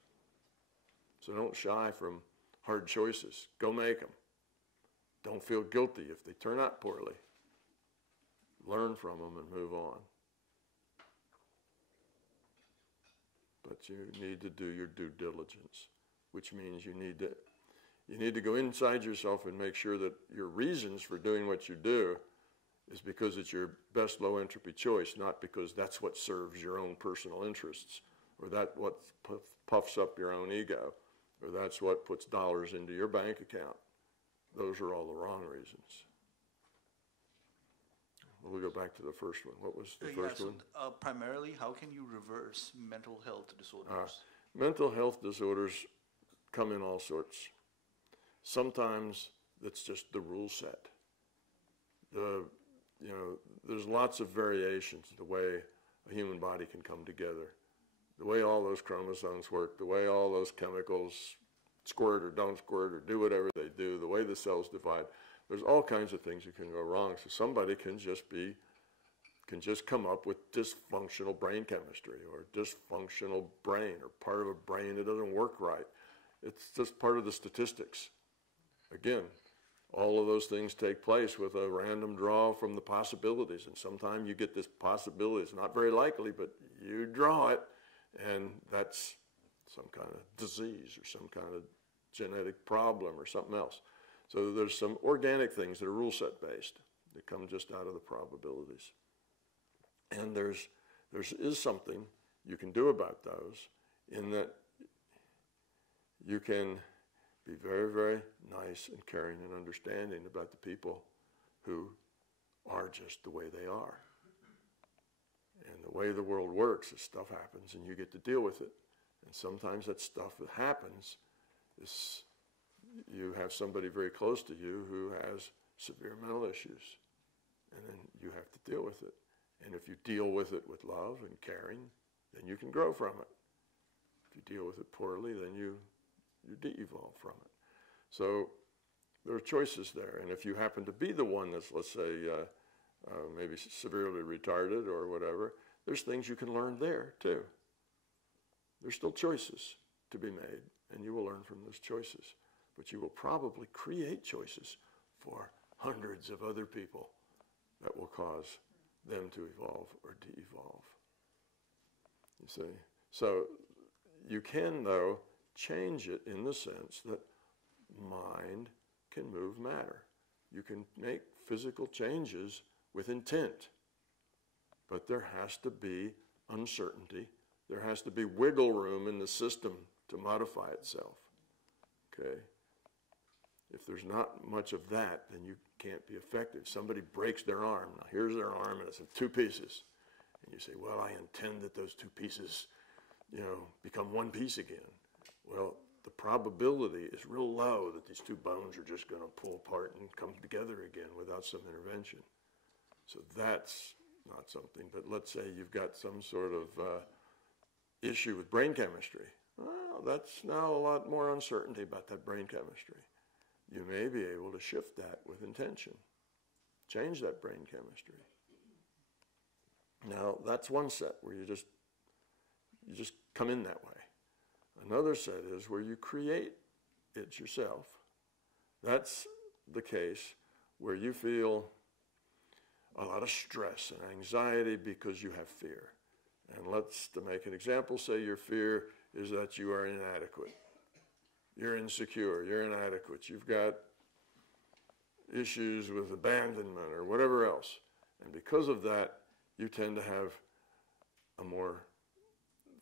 So don't shy from hard choices. Go make them. Don't feel guilty if they turn out poorly. Learn from them and move on. But you need to do your due diligence, which means you need to go inside yourself and make sure that your reasons for doing what you do is because it's your best low entropy choice, not because that's what serves your own personal interests or that what puffs up your own ego. or that's what puts dollars into your bank account. Those are all the wrong reasons. We'll go back to the first one. What was the first one? Primarily, how can you reverse mental health disorders? Mental health disorders come in all sorts. Sometimes it's just the rule set. There's lots of variations in the way a human body can come together, the way all those chromosomes work, the way all those chemicals squirt or don't squirt or do whatever they do, the way the cells divide. There's all kinds of things that can go wrong. So somebody can just come up with dysfunctional brain chemistry or dysfunctional brain or part of a brain that doesn't work right. It's just part of the statistics. Again, all of those things take place with a random draw from the possibilities. And sometimes you get this possibility. It's not very likely, but you draw it, and that's some kind of disease or some kind of genetic problem or something else. So there's some organic things that are rule set based that come just out of the probabilities. And there is something you can do about those, in that you can be very, very nice and caring and understanding about the people who are just the way they are. And the way the world works is stuff happens and you get to deal with it. And sometimes that stuff that happens is, you have somebody very close to you who has severe mental issues, and then you have to deal with it. And if you deal with it with love and caring, then you can grow from it. If you deal with it poorly, then you de-evolve from it. So there are choices there. And if you happen to be the one that's, let's say, maybe severely retarded or whatever, there's things you can learn there too. There's still choices to be made, and you will learn from those choices. But you will probably create choices for hundreds of other people that will cause them to evolve or de-evolve. You see? So you can, though, change it in the sense that mind can move matter. You can make physical changes with intent, but there has to be uncertainty. There has to be wiggle room in the system to modify itself. Okay? If there's not much of that, then you can't be effective. Somebody breaks their arm. Now, here's their arm, and it's in two pieces. And you say, well, I intend that those two pieces, become one piece again. Well, the probability is real low that these two bones are just going to pull apart and come together again without some intervention. So that's not something. But let's say you've got some sort of issue with brain chemistry. Well, that's now a lot more uncertainty about that brain chemistry. You may be able to shift that with intention. Change that brain chemistry. Now, that's one set where you just come in that way. Another set is where you create it yourself. That's the case where you feel a lot of stress and anxiety because you have fear. And to make an example, say your fear is that you are inadequate. You're insecure, you're inadequate, you've got issues with abandonment or whatever else. And because of that, you tend to have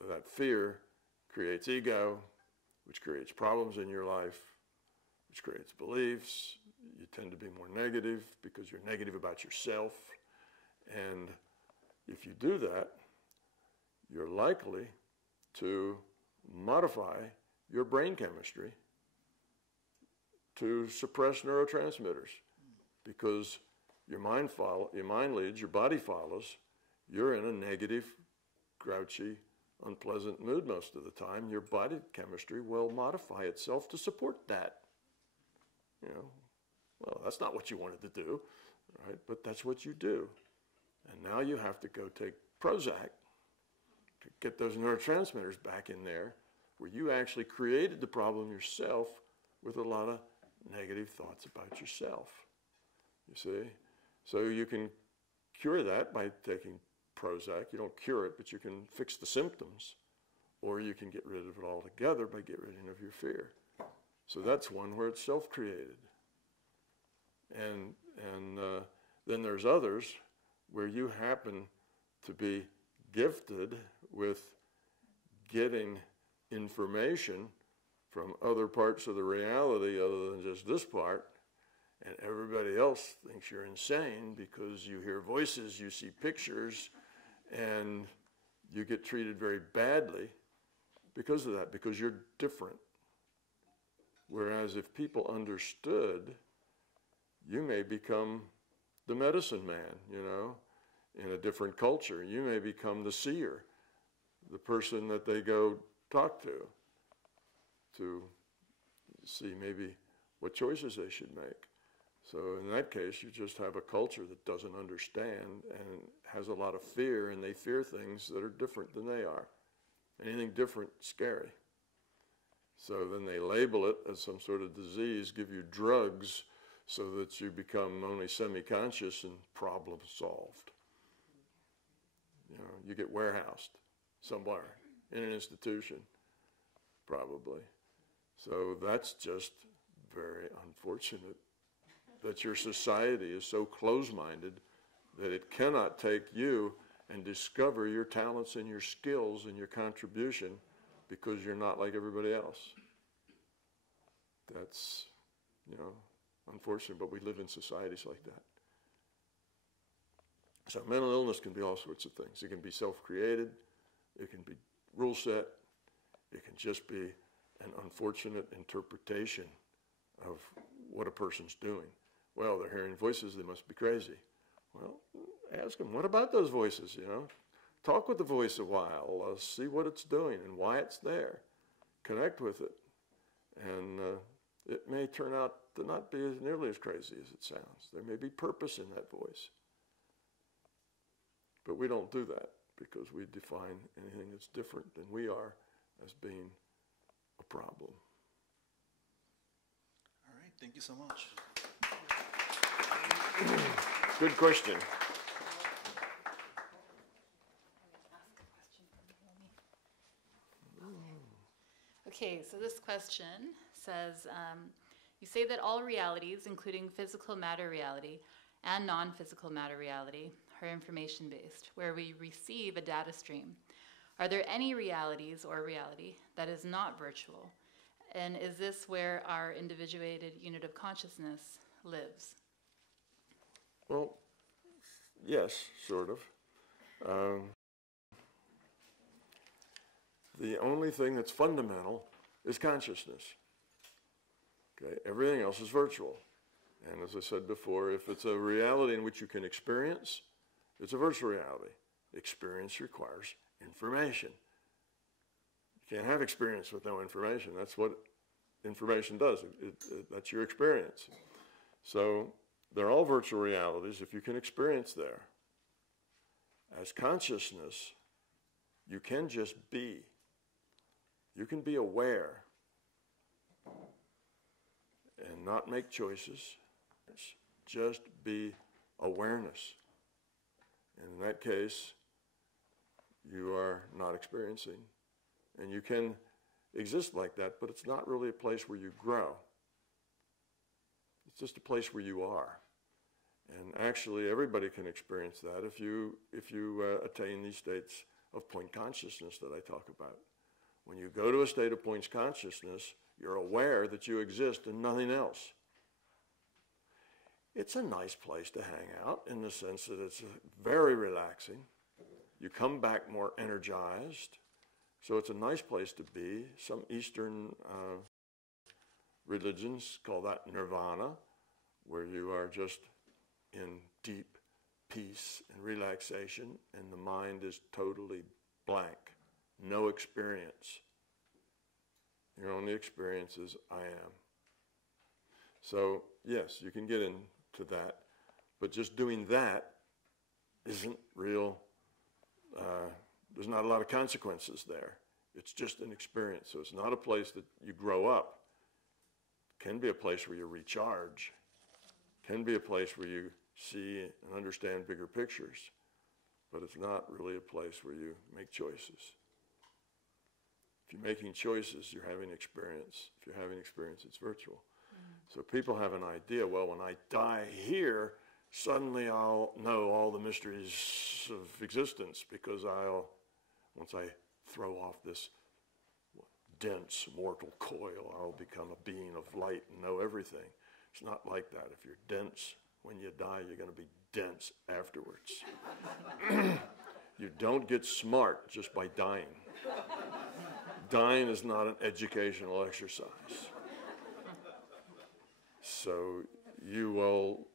that fear creates ego, which creates problems in your life, which creates beliefs. You tend to be more negative because you're negative about yourself. And if you do that, you're likely to modify your brain chemistry to suppress neurotransmitters, because your mind leads, your body follows. You're in a negative, grouchy, unpleasant mood most of the time. Your body chemistry will modify itself to support that. Well, that's not what you wanted to do, right? But that's what you do. And now you have to go take Prozac to get those neurotransmitters back in there, where you actually created the problem yourself with a lot of negative thoughts about yourself. You see? So you can cure that by taking Prozac. You don't cure it, but you can fix the symptoms. Or you can get rid of it altogether by getting rid of your fear. So that's one where it's self-created. And then there's others where you happen to be gifted with getting information from other parts of the reality other than just this part, and everybody else thinks you're insane because you hear voices, you see pictures, and you get treated very badly because of that, because you're different. Whereas if people understood, you may become the medicine man, you know, in a different culture. You may become the seer, the person that they go talk to see maybe what choices they should make. So in that case, you just have a culture that doesn't understand and has a lot of fear, and they fear things that are different than they are. Anything different, scary. So then they label it as some sort of disease, give you drugs so that you become only semi-conscious, and problem solved. You know, you get warehoused somewhere in an institution, probably. So that's just very unfortunate that your society is so close-minded that it cannot take you and discover your talents and your skills and your contribution because you're not like everybody else. That's, you know, unfortunate, but we live in societies like that. So mental illness can be all sorts of things. It can be self-created, it can be rule set, it can just be an unfortunate interpretation of what a person's doing. Well, they're hearing voices, they must be crazy. Well, ask them, what about those voices, you know? Talk with the voice a while, see what it's doing and why it's there. Connect with it. And it may turn out to not be nearly as crazy as it sounds. There may be purpose in that voice. But we don't do that because we define anything that's different than we are as being a problem. All right, thank you so much. Good question. Okay, so this question says, you say that all realities, including physical matter reality and non-physical matter reality, are information-based, where we receive a data stream. Are there any realities or reality that is not virtual? And is this where our individuated unit of consciousness lives? Well, yes, sort of. The only thing that's fundamental is consciousness. Okay, everything else is virtual. And as I said before, if it's a reality in which you can experience, it's a virtual reality. Experience requires information. You can't have experience with no information. That's what information does. That's your experience. So they're all virtual realities if you can experience there. As consciousness, you can just be. You can be aware and not make choices. Just be awareness. And in that case, you are not experiencing. And you can exist like that, but it's not really a place where you grow. It's just a place where you are. And actually, everybody can experience that if you attain these states of point consciousness that I talk about. When you go to a state of point consciousness, you're aware that you exist and nothing else. It's a nice place to hang out in the sense that it's very relaxing. You come back more energized. So it's a nice place to be. Some Eastern religions call that nirvana, where you are just in deep peace and relaxation, and the mind is totally blank. No experience. Your only experience is I am. So, yes, you can get into that, but just doing that isn't real. There's not a lot of consequences there. It's just an experience. So it's not a place that you grow up. It can be a place where you recharge. It can be a place where you see and understand bigger pictures. But it's not really a place where you make choices. If you're making choices, you're having experience. If you're having experience, it's virtual. Mm-hmm. So people have an idea, well, when I die here, suddenly I'll know all the mysteries of existence because once I throw off this dense mortal coil. I'll become a being of light and know everything. It's not like that. If you're dense when you die, you're going to be dense afterwards. You don't get smart just by dying. Dying is not an educational exercise. So you will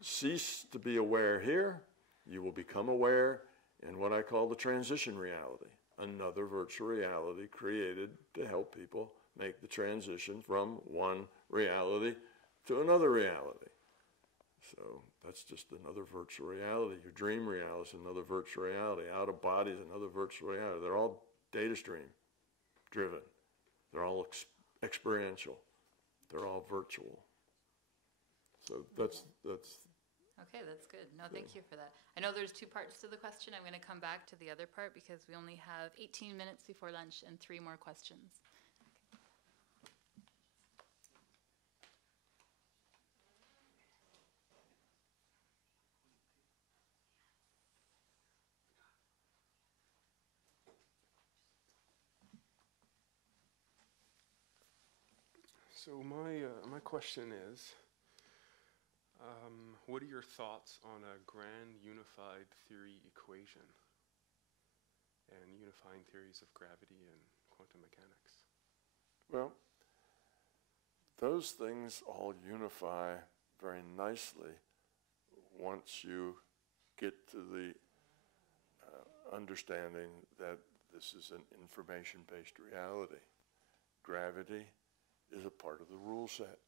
cease to be aware here. You will become aware in what I call the transition reality, another virtual reality created to help people make the transition from one reality to another reality. So that's just another virtual reality. Your dream reality is another virtual reality. Out of body is another virtual reality. They're all data stream driven. They're all experiential. They're all virtual. So that's Okay, that's good. No, thank you for that. I know there's two parts to the question. I'm going to come back to the other part because we only have 18 minutes before lunch and 3 more questions. So my question is, what are your thoughts on a grand unified theory equation and unifying theories of gravity and quantum mechanics? Well, those things all unify very nicely once you get to the understanding that this is an information-based reality. Gravity is a part of the rule set.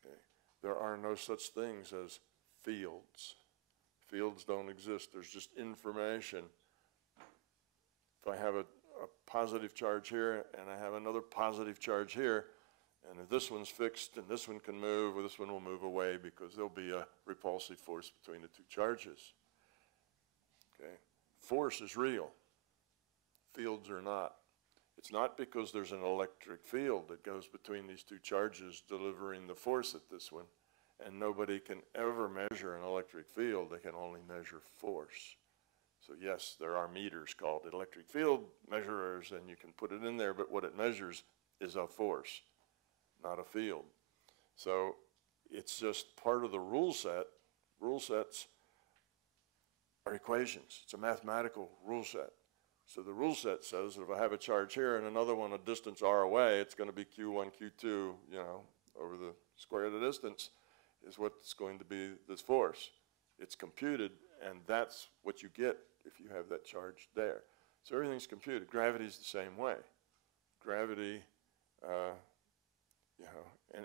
Okay. There are no such things as fields. Fields don't exist. There's just information. If I have a positive charge here and I have another positive charge here, and if this one's fixed and this one can move, or this one will move away because there'll be a repulsive force between the two charges. Okay. Force is real. Fields are not. It's not because there's an electric field that goes between these two charges delivering the force at this one, and nobody can ever measure an electric field. They can only measure force. So yes, there are meters called electric field measurers, and you can put it in there, but what it measures is a force, not a field. So it's just part of the rule set. Rule sets are equations. It's a mathematical rule set. So the rule set says that if I have a charge here and another one a distance r away, it's going to be q1, q2, over the square of the distance is what's going to be this force. It's computed, and that's what you get if you have that charge there. So everything's computed. Gravity's the same way. Gravity,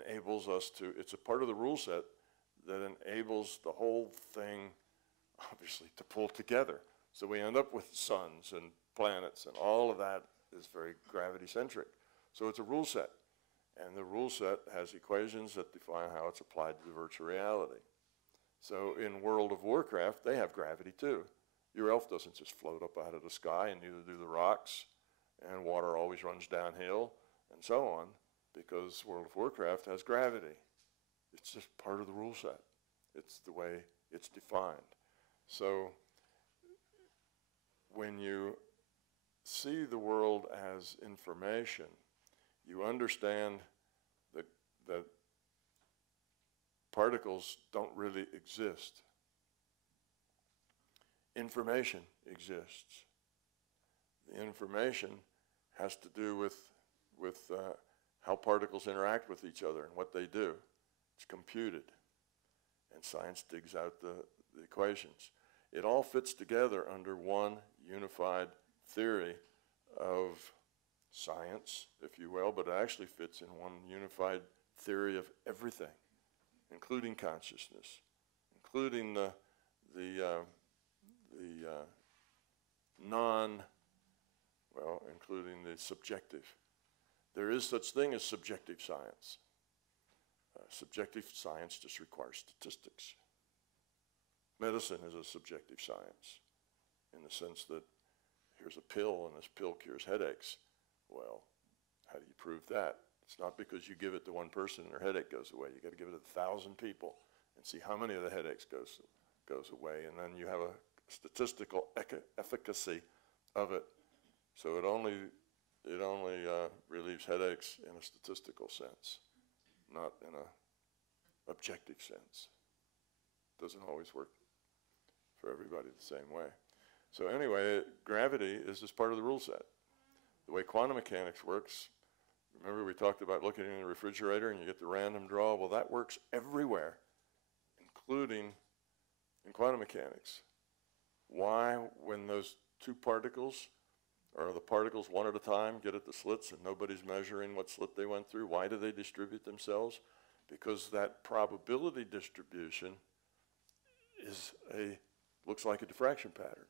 enables us to, it's a part of the rule set that enables the whole thing, obviously, to pull together. So we end up with suns and planets, and all of that is very gravity-centric. So it's a rule set, and the rule set has equations that define how it's applied to the virtual reality. So in World of Warcraft, they have gravity too. Your elf doesn't just float up out of the sky, and neither do the rocks, and water always runs downhill, and so on, because World of Warcraft has gravity. It's just part of the rule set. It's the way it's defined. So when you see the world as information, you understand that particles don't really exist. Information exists. The information has to do with how particles interact with each other and what they do. It's computed, and science digs out the equations. It all fits together under one unified theory of science, if you will, but it actually fits in one unified theory of everything, including consciousness, including including the subjective. There is such thing as subjective science. Subjective science just requires statistics. Medicine is a subjective science in the sense that here's a pill and this pill cures headaches. Well, how do you prove that? It's not because you give it to one person and their headache goes away. You got to give it to 1,000 people and see how many of the headaches goes away, and then you have a statistical efficacy of it. So it only it only relieves headaches in a statistical sense, not in a objective sense. Doesn't always work for everybody the same way. So anyway, gravity is just part of the rule set. The way quantum mechanics works, remember we talked about looking in the refrigerator and you get the random draw? Well, that works everywhere, including in quantum mechanics. Why, when those two particles, or the particles one at a time, get at the slits and nobody's measuring what slit they went through, why do they distribute themselves? Because that probability distribution looks like a diffraction pattern.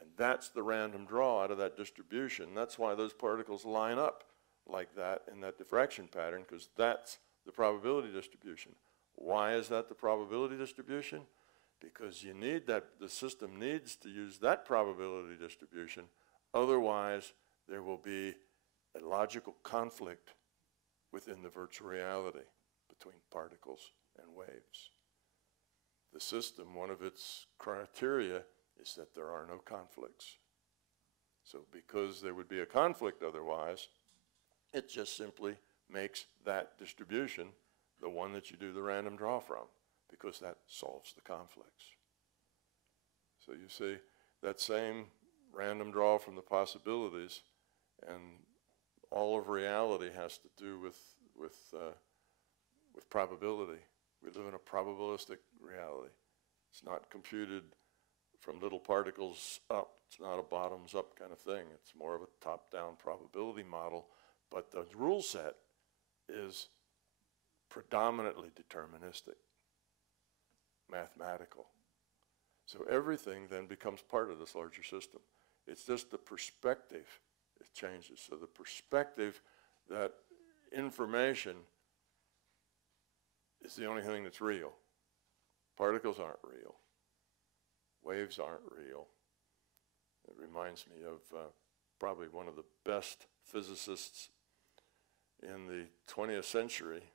And that's the random draw out of that distribution. That's why those particles line up like that in that diffraction pattern, because that's the probability distribution. Why is that the probability distribution? Because you need that, the system needs to use that probability distribution, otherwise there will be a logical conflict within the virtual reality between particles and waves. The system, one of its criteria is that there are no conflicts. So because there would be a conflict otherwise, it just simply makes that distribution the one that you do the random draw from, because that solves the conflicts. So you see, that same random draw from the possibilities and all of reality has to do with probability. We live in a probabilistic reality. It's not computed from little particles up. It's not a bottoms-up kind of thing. It's more of a top-down probability model. But the rule set is predominantly deterministic, mathematical. So everything then becomes part of this larger system. It's just the perspective it changes. So the perspective that information is the only thing that's real. Particles aren't real. Waves aren't real. It reminds me of probably one of the best physicists in the 20th century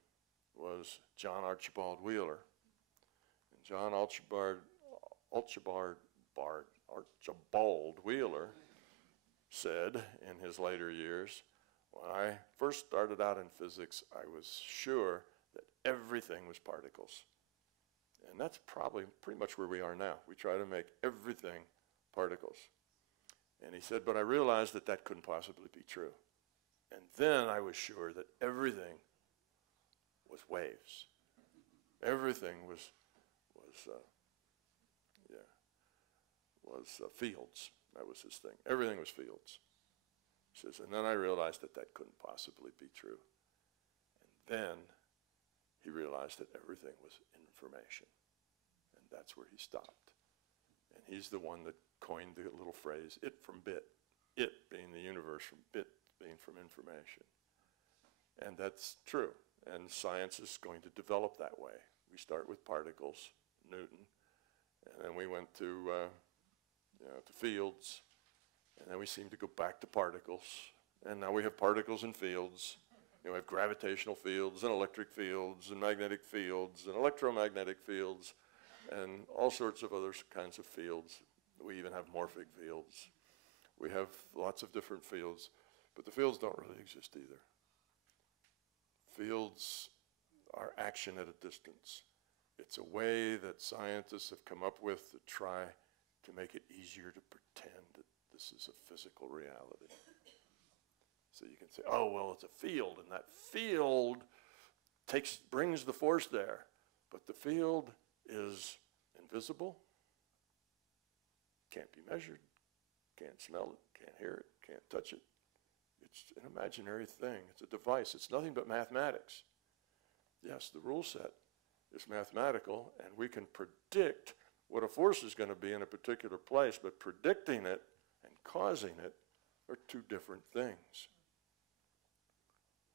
was John Archibald Wheeler. And John Archibald Wheeler said in his later years, when I first started out in physics, I was sure that everything was particles. And that's probably pretty much where we are now. We try to make everything particles. And he said, but I realized that that couldn't possibly be true. And then I was sure that everything was waves. Everything was fields. That was his thing. Everything was fields. He says, and then I realized that that couldn't possibly be true. And then he realized that everything was information. And that's where he stopped. And he's the one that coined the little phrase, it from bit. It being the universe, from bit being from information. And that's true. And science is going to develop that way. We start with particles, Newton, and then we went to fields, and then we seem to go back to particles, and now we have particles and fields. We have gravitational fields and electric fields and magnetic fields and electromagnetic fields and all sorts of other kinds of fields. We even have morphic fields. We have lots of different fields, but the fields don't really exist either. Fields are action at a distance. It's a way that scientists have come up with to try to make it easier to pretend that this is a physical reality. So you can say, oh, well, it's a field, and that field brings the force there. But the field is invisible, can't be measured, can't smell it, can't hear it, can't touch it. It's an imaginary thing. It's a device. It's nothing but mathematics. Yes, the rule set is mathematical, and we can predict what a force is going to be in a particular place, but predicting it and causing it are two different things.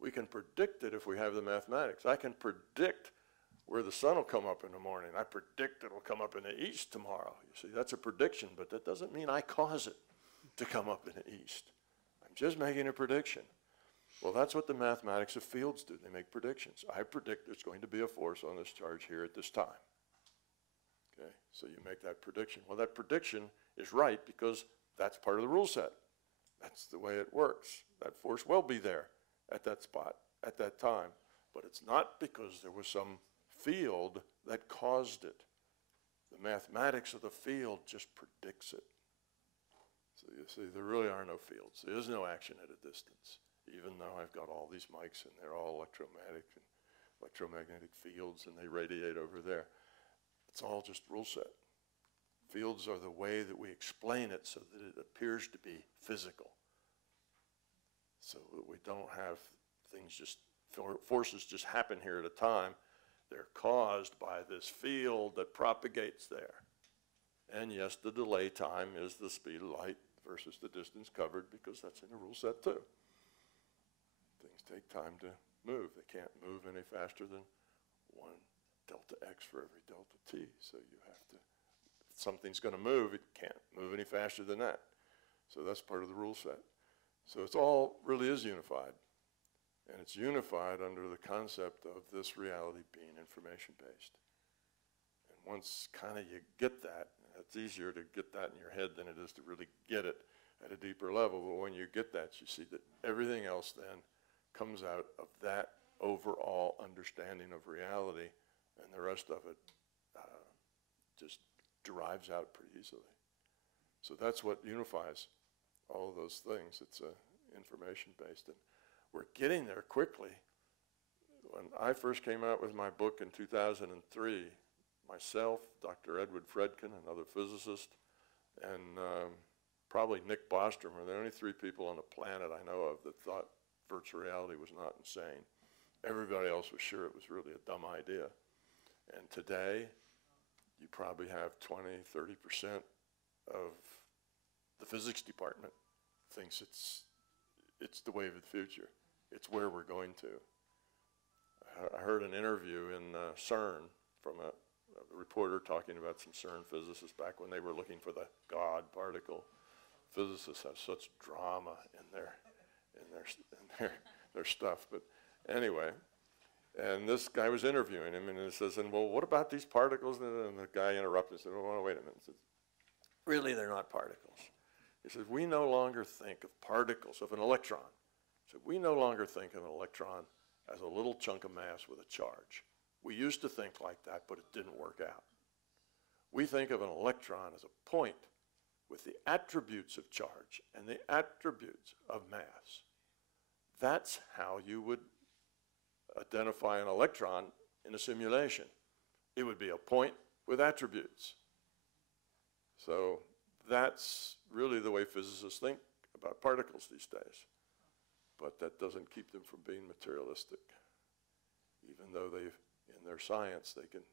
We can predict it if we have the mathematics. I can predict where the sun will come up in the morning. I predict it'll come up in the east tomorrow. You see, that's a prediction, but that doesn't mean I cause it to come up in the east. I'm just making a prediction. Well, that's what the mathematics of fields do. They make predictions. I predict there's going to be a force on this charge here at this time. Okay, so you make that prediction. Well, that prediction is right because that's part of the rule set. That's the way it works. That force will be there at that spot, at that time. But it's not because there was some field that caused it. The mathematics of the field just predicts it. So you see, there really are no fields. There is no action at a distance, even though I've got all these mics and they're all electromagnetic fields and they radiate over there. It's all just rule set. Fields are the way that we explain it so that it appears to be physical. So that we don't have things just, forces just happen here at a time. They're caused by this field that propagates there. And yes, the delay time is the speed of light versus the distance covered, because that's in the rule set too. Things take time to move. They can't move any faster than 1 delta x for every delta t. So you have to, if something's going to move, it can't move any faster than that. So that's part of the rule set. So it's all really is unified. And it's unified under the concept of this reality being information-based. And once kind of you get that, it's easier to get that in your head than it is to really get it at a deeper level. But when you get that, you see that everything else then comes out of that overall understanding of reality, and the rest of it just derives out pretty easily. So that's what unifies all of those things. It's information-based. And we're getting there quickly. When I first came out with my book in 2003, myself, Dr. Edward Fredkin, another physicist, and probably Nick Bostrom are the only 3 people on the planet I know of that thought virtual reality was not insane. Everybody else was sure it was really a dumb idea. And today, you probably have 20, 30% of the physics department thinks it's the wave of the future. It's where we're going to. I heard an interview in CERN from a reporter talking about some CERN physicists back when they were looking for the God particle. Physicists have such drama in their stuff. But anyway, and this guy was interviewing him, and he says, "And well, what about these particles?" And the guy interrupted and said, "Oh, wait a minute." He says, "Really, they're not particles." He says, "We no longer think of particles, of an electron. So we no longer think of an electron as a little chunk of mass with a charge. We used to think like that, but it didn't work out. We think of an electron as a point with the attributes of charge and the attributes of mass. That's how you would identify an electron in a simulation. It would be a point with attributes." So that's really the way physicists think about particles these days. But that doesn't keep them from being materialistic. Even though in their science, they can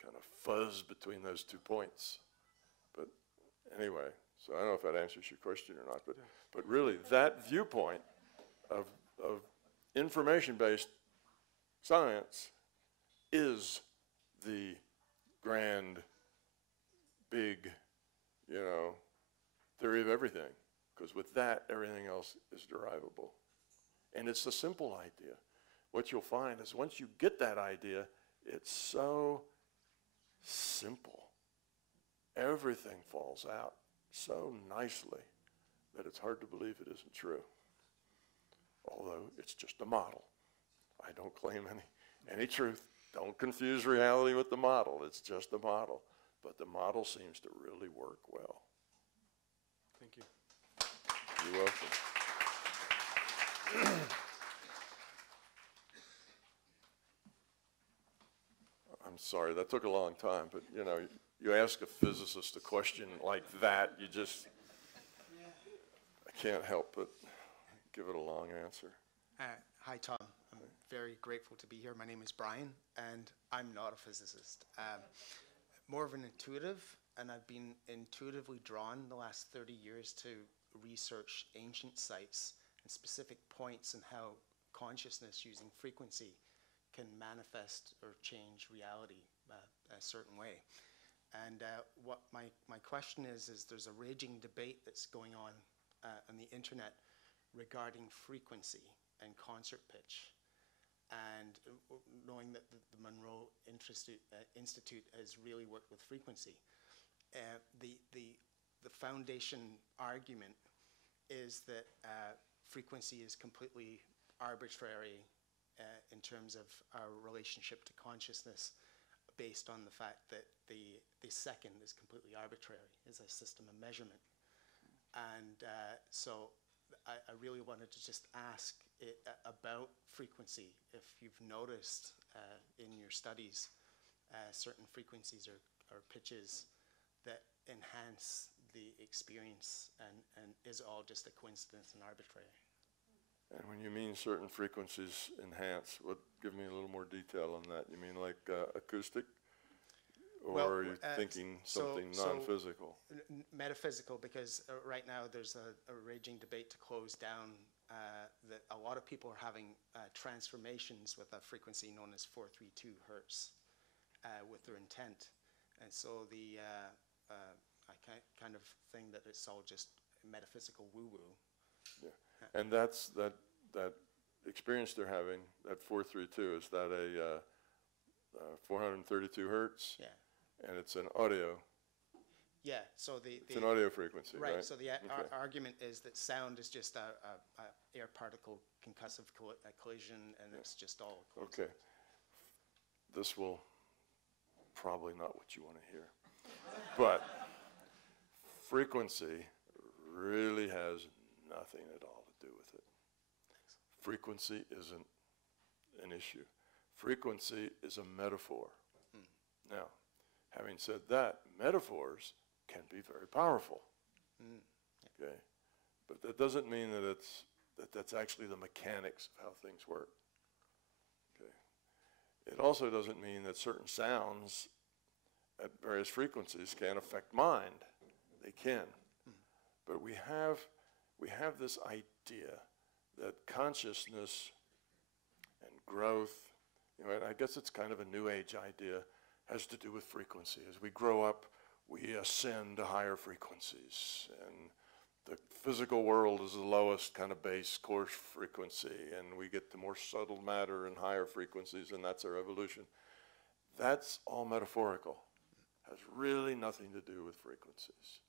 kind of fuzz between those 2 points. But anyway, so I don't know if that answers your question or not, but really that viewpoint of information-based science is the grand, big, theory of everything. Because with that, everything else is derivable. And it's a simple idea. What you'll find is once you get that idea, it's so simple. Everything falls out so nicely that it's hard to believe it isn't true. Although it's just a model. I don't claim any truth. Don't confuse reality with the model. It's just a model. But the model seems to really work well. Thank you. You're welcome. I'm sorry, that took a long time, but you ask a physicist a question like that, I can't help but give it a long answer. Hi, Tom. I'm very grateful to be here. My name is Brian, and I'm not a physicist. More of an intuitive, and I've been intuitively drawn the last 30 years to research ancient sites and specific points and how consciousness using frequency can manifest or change reality a certain way. And what my question is there's a raging debate that's going on the internet regarding frequency and concert pitch. And knowing that the Monroe Institute has really worked with frequency, the foundation argument is that frequency is completely arbitrary in terms of our relationship to consciousness, based on the fact that the second is completely arbitrary, is a system of measurement. And so I really wanted to just ask about frequency, if you've noticed in your studies certain frequencies or pitches that enhance the experience, and is all just a coincidence and arbitrary? And when you mean certain frequencies enhance, give me a little more detail on that. You mean like acoustic? Or Well, are you thinking something non-physical? Metaphysical, because right now there's a raging debate to close down that a lot of people are having transformations with a frequency known as 432 hertz with their intent. And so I kind of think that it's all just metaphysical woo-woo. Yeah. And that's that experience they're having, that 432, is that a 432 hertz? Yeah. And it's an audio. Yeah, so it's an audio frequency, right? Right, so the argument is that sound is just a air particle concussive collision, and it's just all close. Okay. This will probably not what you want to hear. But frequency really has nothing at all to do with it. Frequency isn't an issue. Frequency is a metaphor. Now, having said that, metaphors can be very powerful. Okay, but that doesn't mean that that's actually the mechanics of how things work. Okay, it also doesn't mean that certain sounds at various frequencies can't affect mind. They can, but we have this idea that consciousness and growth, I guess it's kind of a new age idea, has to do with frequency. As we grow up, we ascend to higher frequencies, and the physical world is the lowest kind of base coarse frequency, and we get to more subtle matter and higher frequencies, and that's our evolution. That's all metaphorical. Has really nothing to do with frequencies.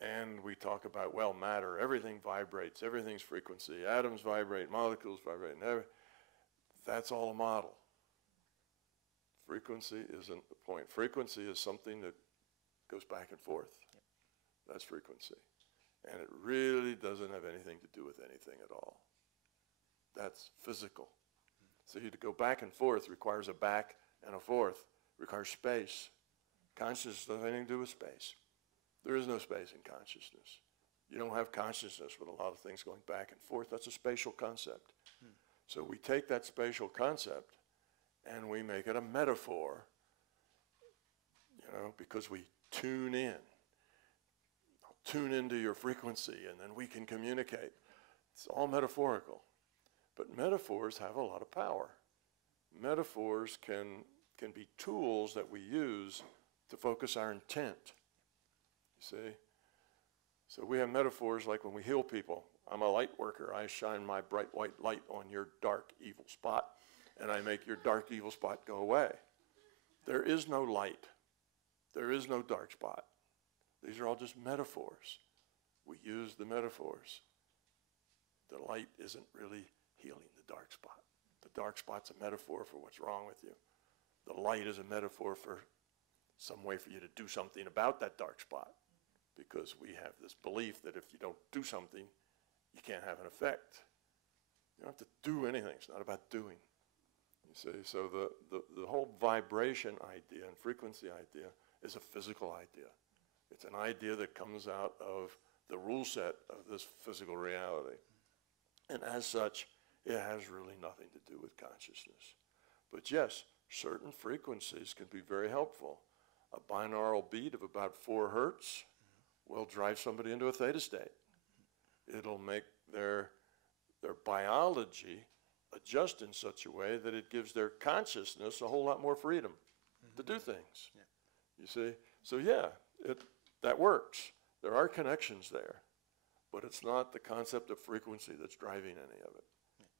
And we talk about, well, matter, everything vibrates, everything's frequency, atoms vibrate, molecules vibrate, and that's all a model. Frequency isn't the point. Frequency is something that goes back and forth. That's frequency. And it really doesn't have anything to do with anything at all. That's physical. So to go back and forth requires a back and a forth, requires space. Consciousness doesn't have anything to do with space. There is no space in consciousness. You don't have consciousness with a lot of things going back and forth. That's a spatial concept. So we take that spatial concept and we make it a metaphor, because we tune in. Tune into your frequency, and then we can communicate. It's all metaphorical. But metaphors have a lot of power. Metaphors can be tools that we use to focus our intent. You see? So we have metaphors like when we heal people. I'm a light worker. I shine my bright white light on your dark, evil spot, and I make your dark, evil spot go away. There is no light. There is no dark spot. These are all just metaphors. We use the metaphors. The light isn't really healing the dark spot. The dark spot's a metaphor for what's wrong with you. The light is a metaphor for some way for you to do something about that dark spot, because we have this belief that if you don't do something, you can't have an effect. You don't have to do anything. It's not about doing. You see, so the whole vibration idea and frequency idea is a physical idea. It's an idea that comes out of the rule set of this physical reality. And as such, it has really nothing to do with consciousness. But yes, certain frequencies can be very helpful. A binaural beat of about 4 hertz will drive somebody into a theta state. It'll make their biology adjust in such a way that it gives their consciousness a whole lot more freedom to do things. You see? So yeah, that works. There are connections there, but it's not the concept of frequency that's driving any of it.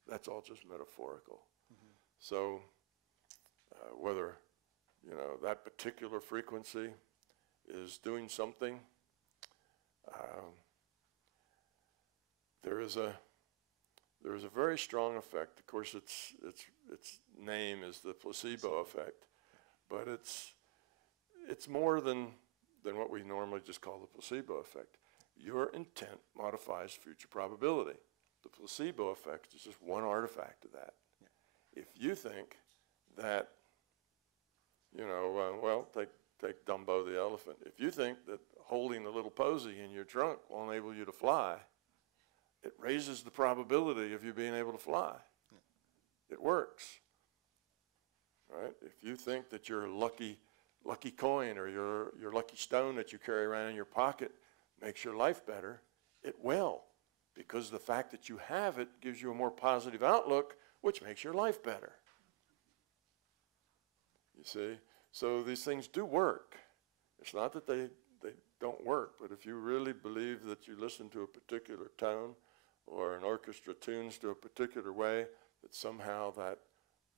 That's all just metaphorical. So whether that particular frequency is doing something There is a very strong effect. Of course, its name is the placebo effect, but it's more than what we normally just call the placebo effect. Your intent modifies future probability. The placebo effect is just one artifact of that. Yeah. If you think that, well, take Dumbo the elephant. If you think that holding the little posy in your trunk will enable you to fly, it raises the probability of you being able to fly. Yeah. It works, right? If you think that your lucky coin or your lucky stone that you carry around in your pocket makes your life better, it will, because the fact that you have it gives you a more positive outlook, which makes your life better. You see? So these things do work. It's not that they don't work, but if you really believe that you listen to a particular tone or an orchestra tunes to a particular way, that somehow that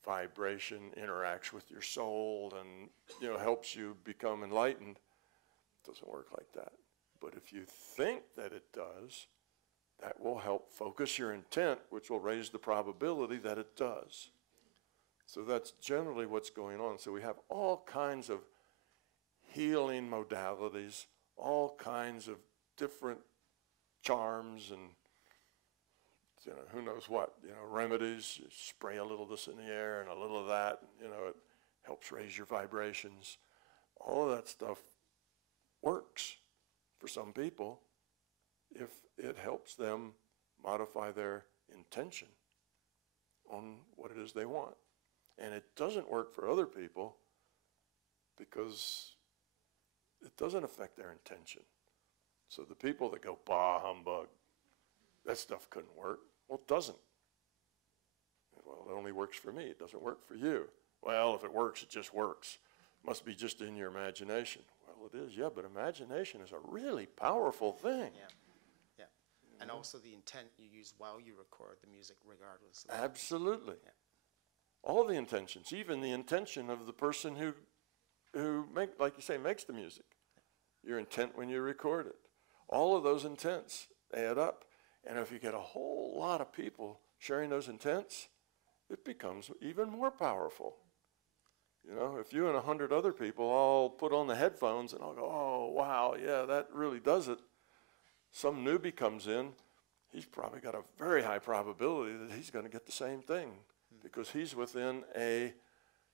vibration interacts with your soul and helps you become enlightened, it doesn't work like that. But if you think that it does, that will help focus your intent, which will raise the probability that it does. So that's generally what's going on. So we have all kinds of healing modalities, all kinds of different charms and who knows what, remedies. You spray a little of this in the air and a little of that, and, it helps raise your vibrations. All of that stuff works for some people if it helps them modify their intention on what it is they want. And it doesn't work for other people because it doesn't affect their intention. So the people that go, bah, humbug, that stuff couldn't work. Well, it doesn't. Well, it only works for me. It doesn't work for you. Well, if it works, it just works. Must be just in your imagination. Well, it is, yeah, but imagination is a really powerful thing. Yeah. And also the intent you use while you record the music, regardless. Absolutely. Yeah. All the intentions, even the intention of the person who like you say, makes the music. Your intent when you record it. All of those intents add up. And if you get a whole lot of people sharing those intents, it becomes even more powerful. If you and 100 other people all put on the headphones and all go, oh, wow, yeah, that really does it. Some newbie comes in, he's probably got a very high probability that he's going to get the same thing because he's within a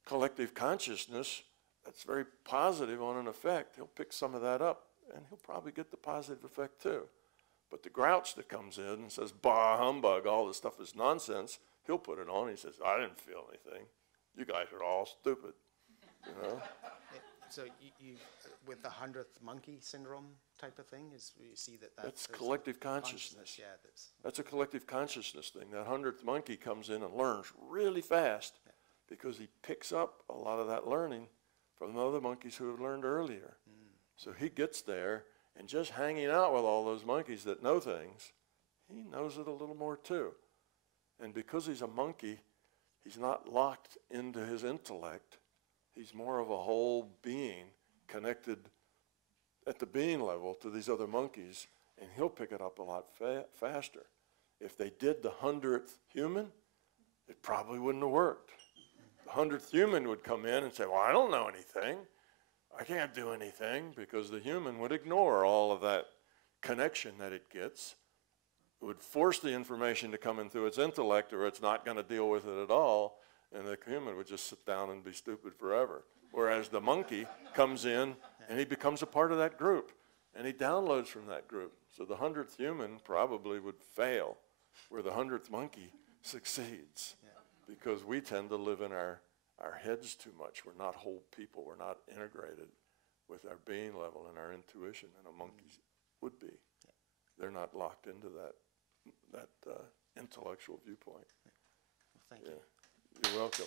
collective consciousness that's very positive on an effect. He'll pick some of that up and he'll probably get the positive effect too. But the grouch that comes in and says, bah, humbug, all this stuff is nonsense, he'll put it on. He says, I didn't feel anything. You guys are all stupid. So you with the 100th monkey syndrome type of thing, is you see that's collective consciousness. Yeah, that's a collective consciousness thing. That 100th monkey comes in and learns really fast because he picks up a lot of that learning from the other monkeys who have learned earlier. So he gets there, and just hanging out with all those monkeys that know things, he knows it a little more too. And because he's a monkey, he's not locked into his intellect. He's more of a whole being connected at the being level to these other monkeys, and he'll pick it up a lot faster. If they did the 100th human, it probably wouldn't have worked. The 100th human would come in and say, well, I don't know anything. I can't do anything, because the human would ignore all of that connection that it gets. It would force the information to come in through its intellect, or it's not going to deal with it at all, and the human would just sit down and be stupid forever. Whereas the monkey comes in, and he becomes a part of that group, and he downloads from that group. So the 100th human probably would fail, where the 100th monkey succeeds, because we tend to live in our heads too much. We're not whole people. We're not integrated with our being level and our intuition, and a monkey would be. They're not locked into that intellectual viewpoint. Well, thank you. You're welcome.